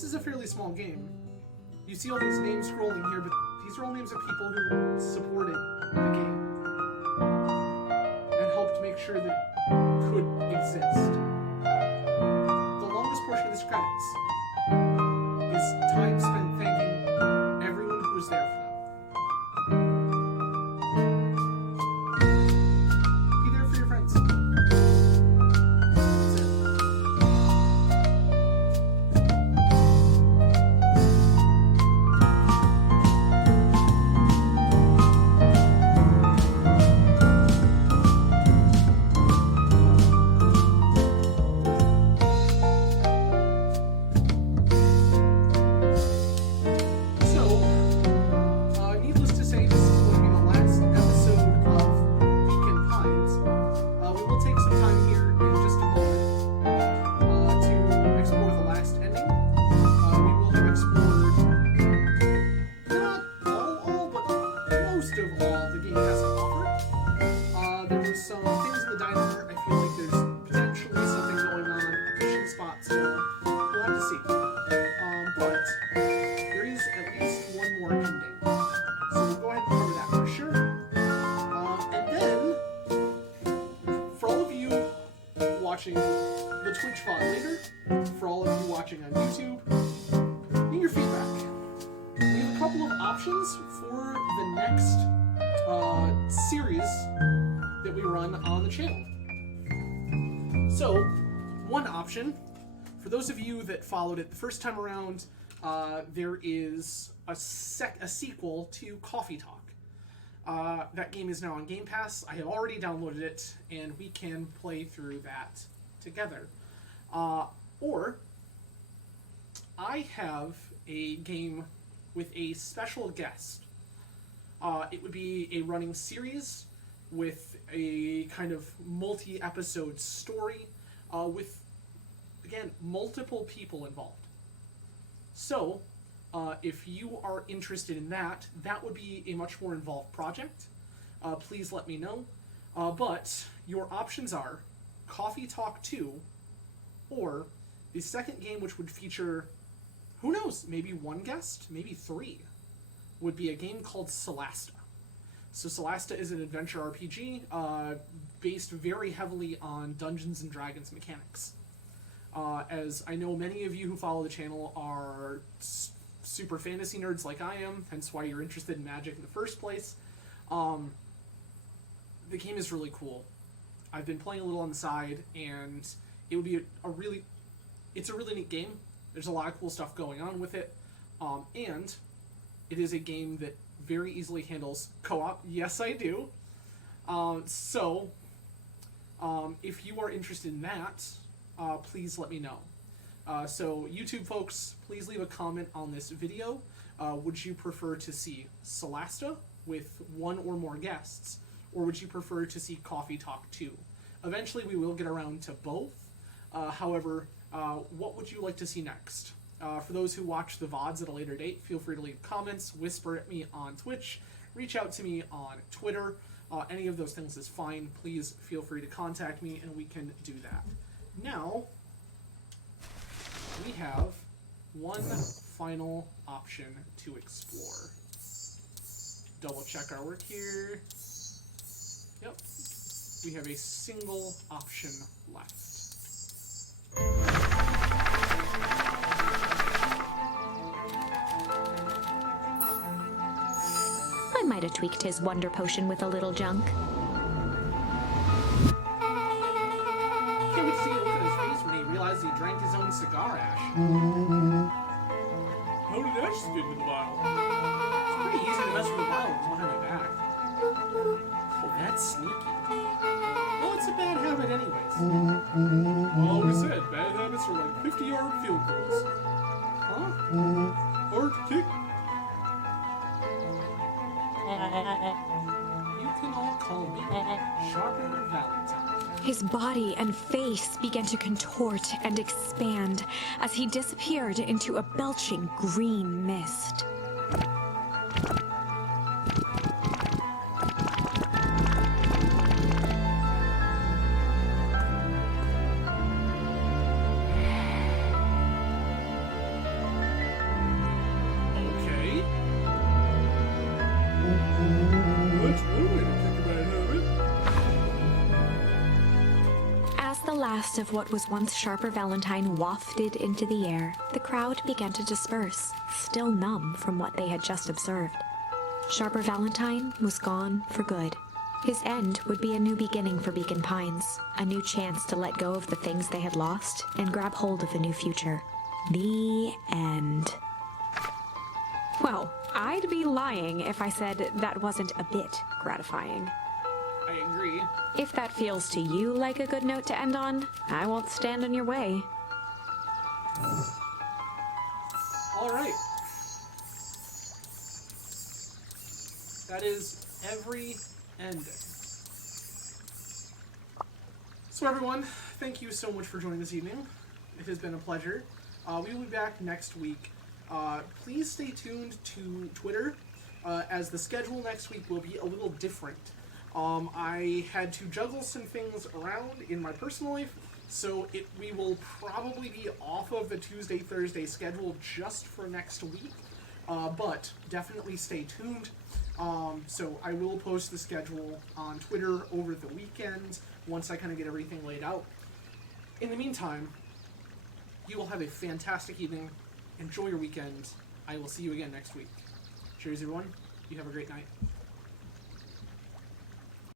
this is a fairly small game. You see all these names scrolling here, but these are all names of people who supported the game and helped make sure that it could exist. The longest portion of this credits is time spent thanking everyone who was there for them. Be there for your friends. That's it. Needless to say, this is going to be the last episode of Pecan Pines. We will take some time here in just a moment to explore the last ending. We will have explored not all, but most of all the game has to offer. There were some things in the diner. I feel like there's potentially something going on, a fishing spot still. We'll have to see. But there is at least one more ending. So we'll go ahead and cover that for sure. And then, for all of you watching the Twitch VOD later, for all of you watching on YouTube, need your feedback. We have a couple of options for the next series that we run on the channel. So, one option, for those of you that followed it the first time around, there is a sequel to Coffee Talk. That game is now on Game Pass. I have already downloaded it, and we can play through that together. Or, I have a game with a special guest. It would be a running series with a kind of multi-episode story with, again, multiple people involved. So, if you are interested in that, that would be a much more involved project. Please let me know. But your options are Coffee Talk 2, or the second game, which would feature, who knows, maybe one guest, maybe three, would be a game called Solasta. So Solasta is an adventure RPG based very heavily on Dungeons and Dragons mechanics. As I know many of you who follow the channel are super fantasy nerds like I am, hence why you're interested in Magic in the first place. The game is really cool. I've been playing a little on the side, and it would be it's a really neat game. There's a lot of cool stuff going on with it, and it is a game that very easily handles co-op. Yes, I do. If you are interested in that, please let me know. So YouTube folks, please leave a comment on this video. Would you prefer to see Solasta with one or more guests, or would you prefer to see Coffee Talk 2? Eventually we will get around to both. However, what would you like to see next? For those who watch the VODs at a later date, feel free to leave comments, whisper at me on Twitch, reach out to me on Twitter. Any of those things is fine. Please feel free to contact me and we can do that. Now, we have one final option to explore. Double check our work here. Yep. We have a single option left. I might have tweaked his wonder potion with a little junk. Can't wait to see the look on his face when he realized he drank his own cigar ash. How did Ash fit into the vial? It's pretty easy to mess with the vial behind my back. Oh, that's sneaky. Well, it's a bad habit anyways. Well, always said, bad habits are like 50-yard field goals. Huh? Hard to kick. You can all call me Sharper Valentine. His body and face began to contort and expand as he disappeared into a belching green mist. blast of what was once Sharper Valentine wafted into the air, the crowd began to disperse, still numb from what they had just observed. Sharper Valentine was gone for good. His end would be a new beginning for Beacon Pines, a new chance to let go of the things they had lost and grab hold of a new future. The end. Well, I'd be lying if I said that wasn't a bit gratifying. I agree. If that feels to you like a good note to end on, I won't stand in your way. All right. That is every ending. So everyone, thank you so much for joining this evening. It has been a pleasure. We will be back next week. Please stay tuned to Twitter, as the schedule next week will be a little different. I had to juggle some things around in my personal life, so we will probably be off of the Tuesday-Thursday schedule just for next week, but definitely stay tuned. So I will post the schedule on Twitter over the weekend once I kind of get everything laid out. In the meantime, you will have a fantastic evening. Enjoy your weekend. I will see you again next week. Cheers, everyone. You have a great night.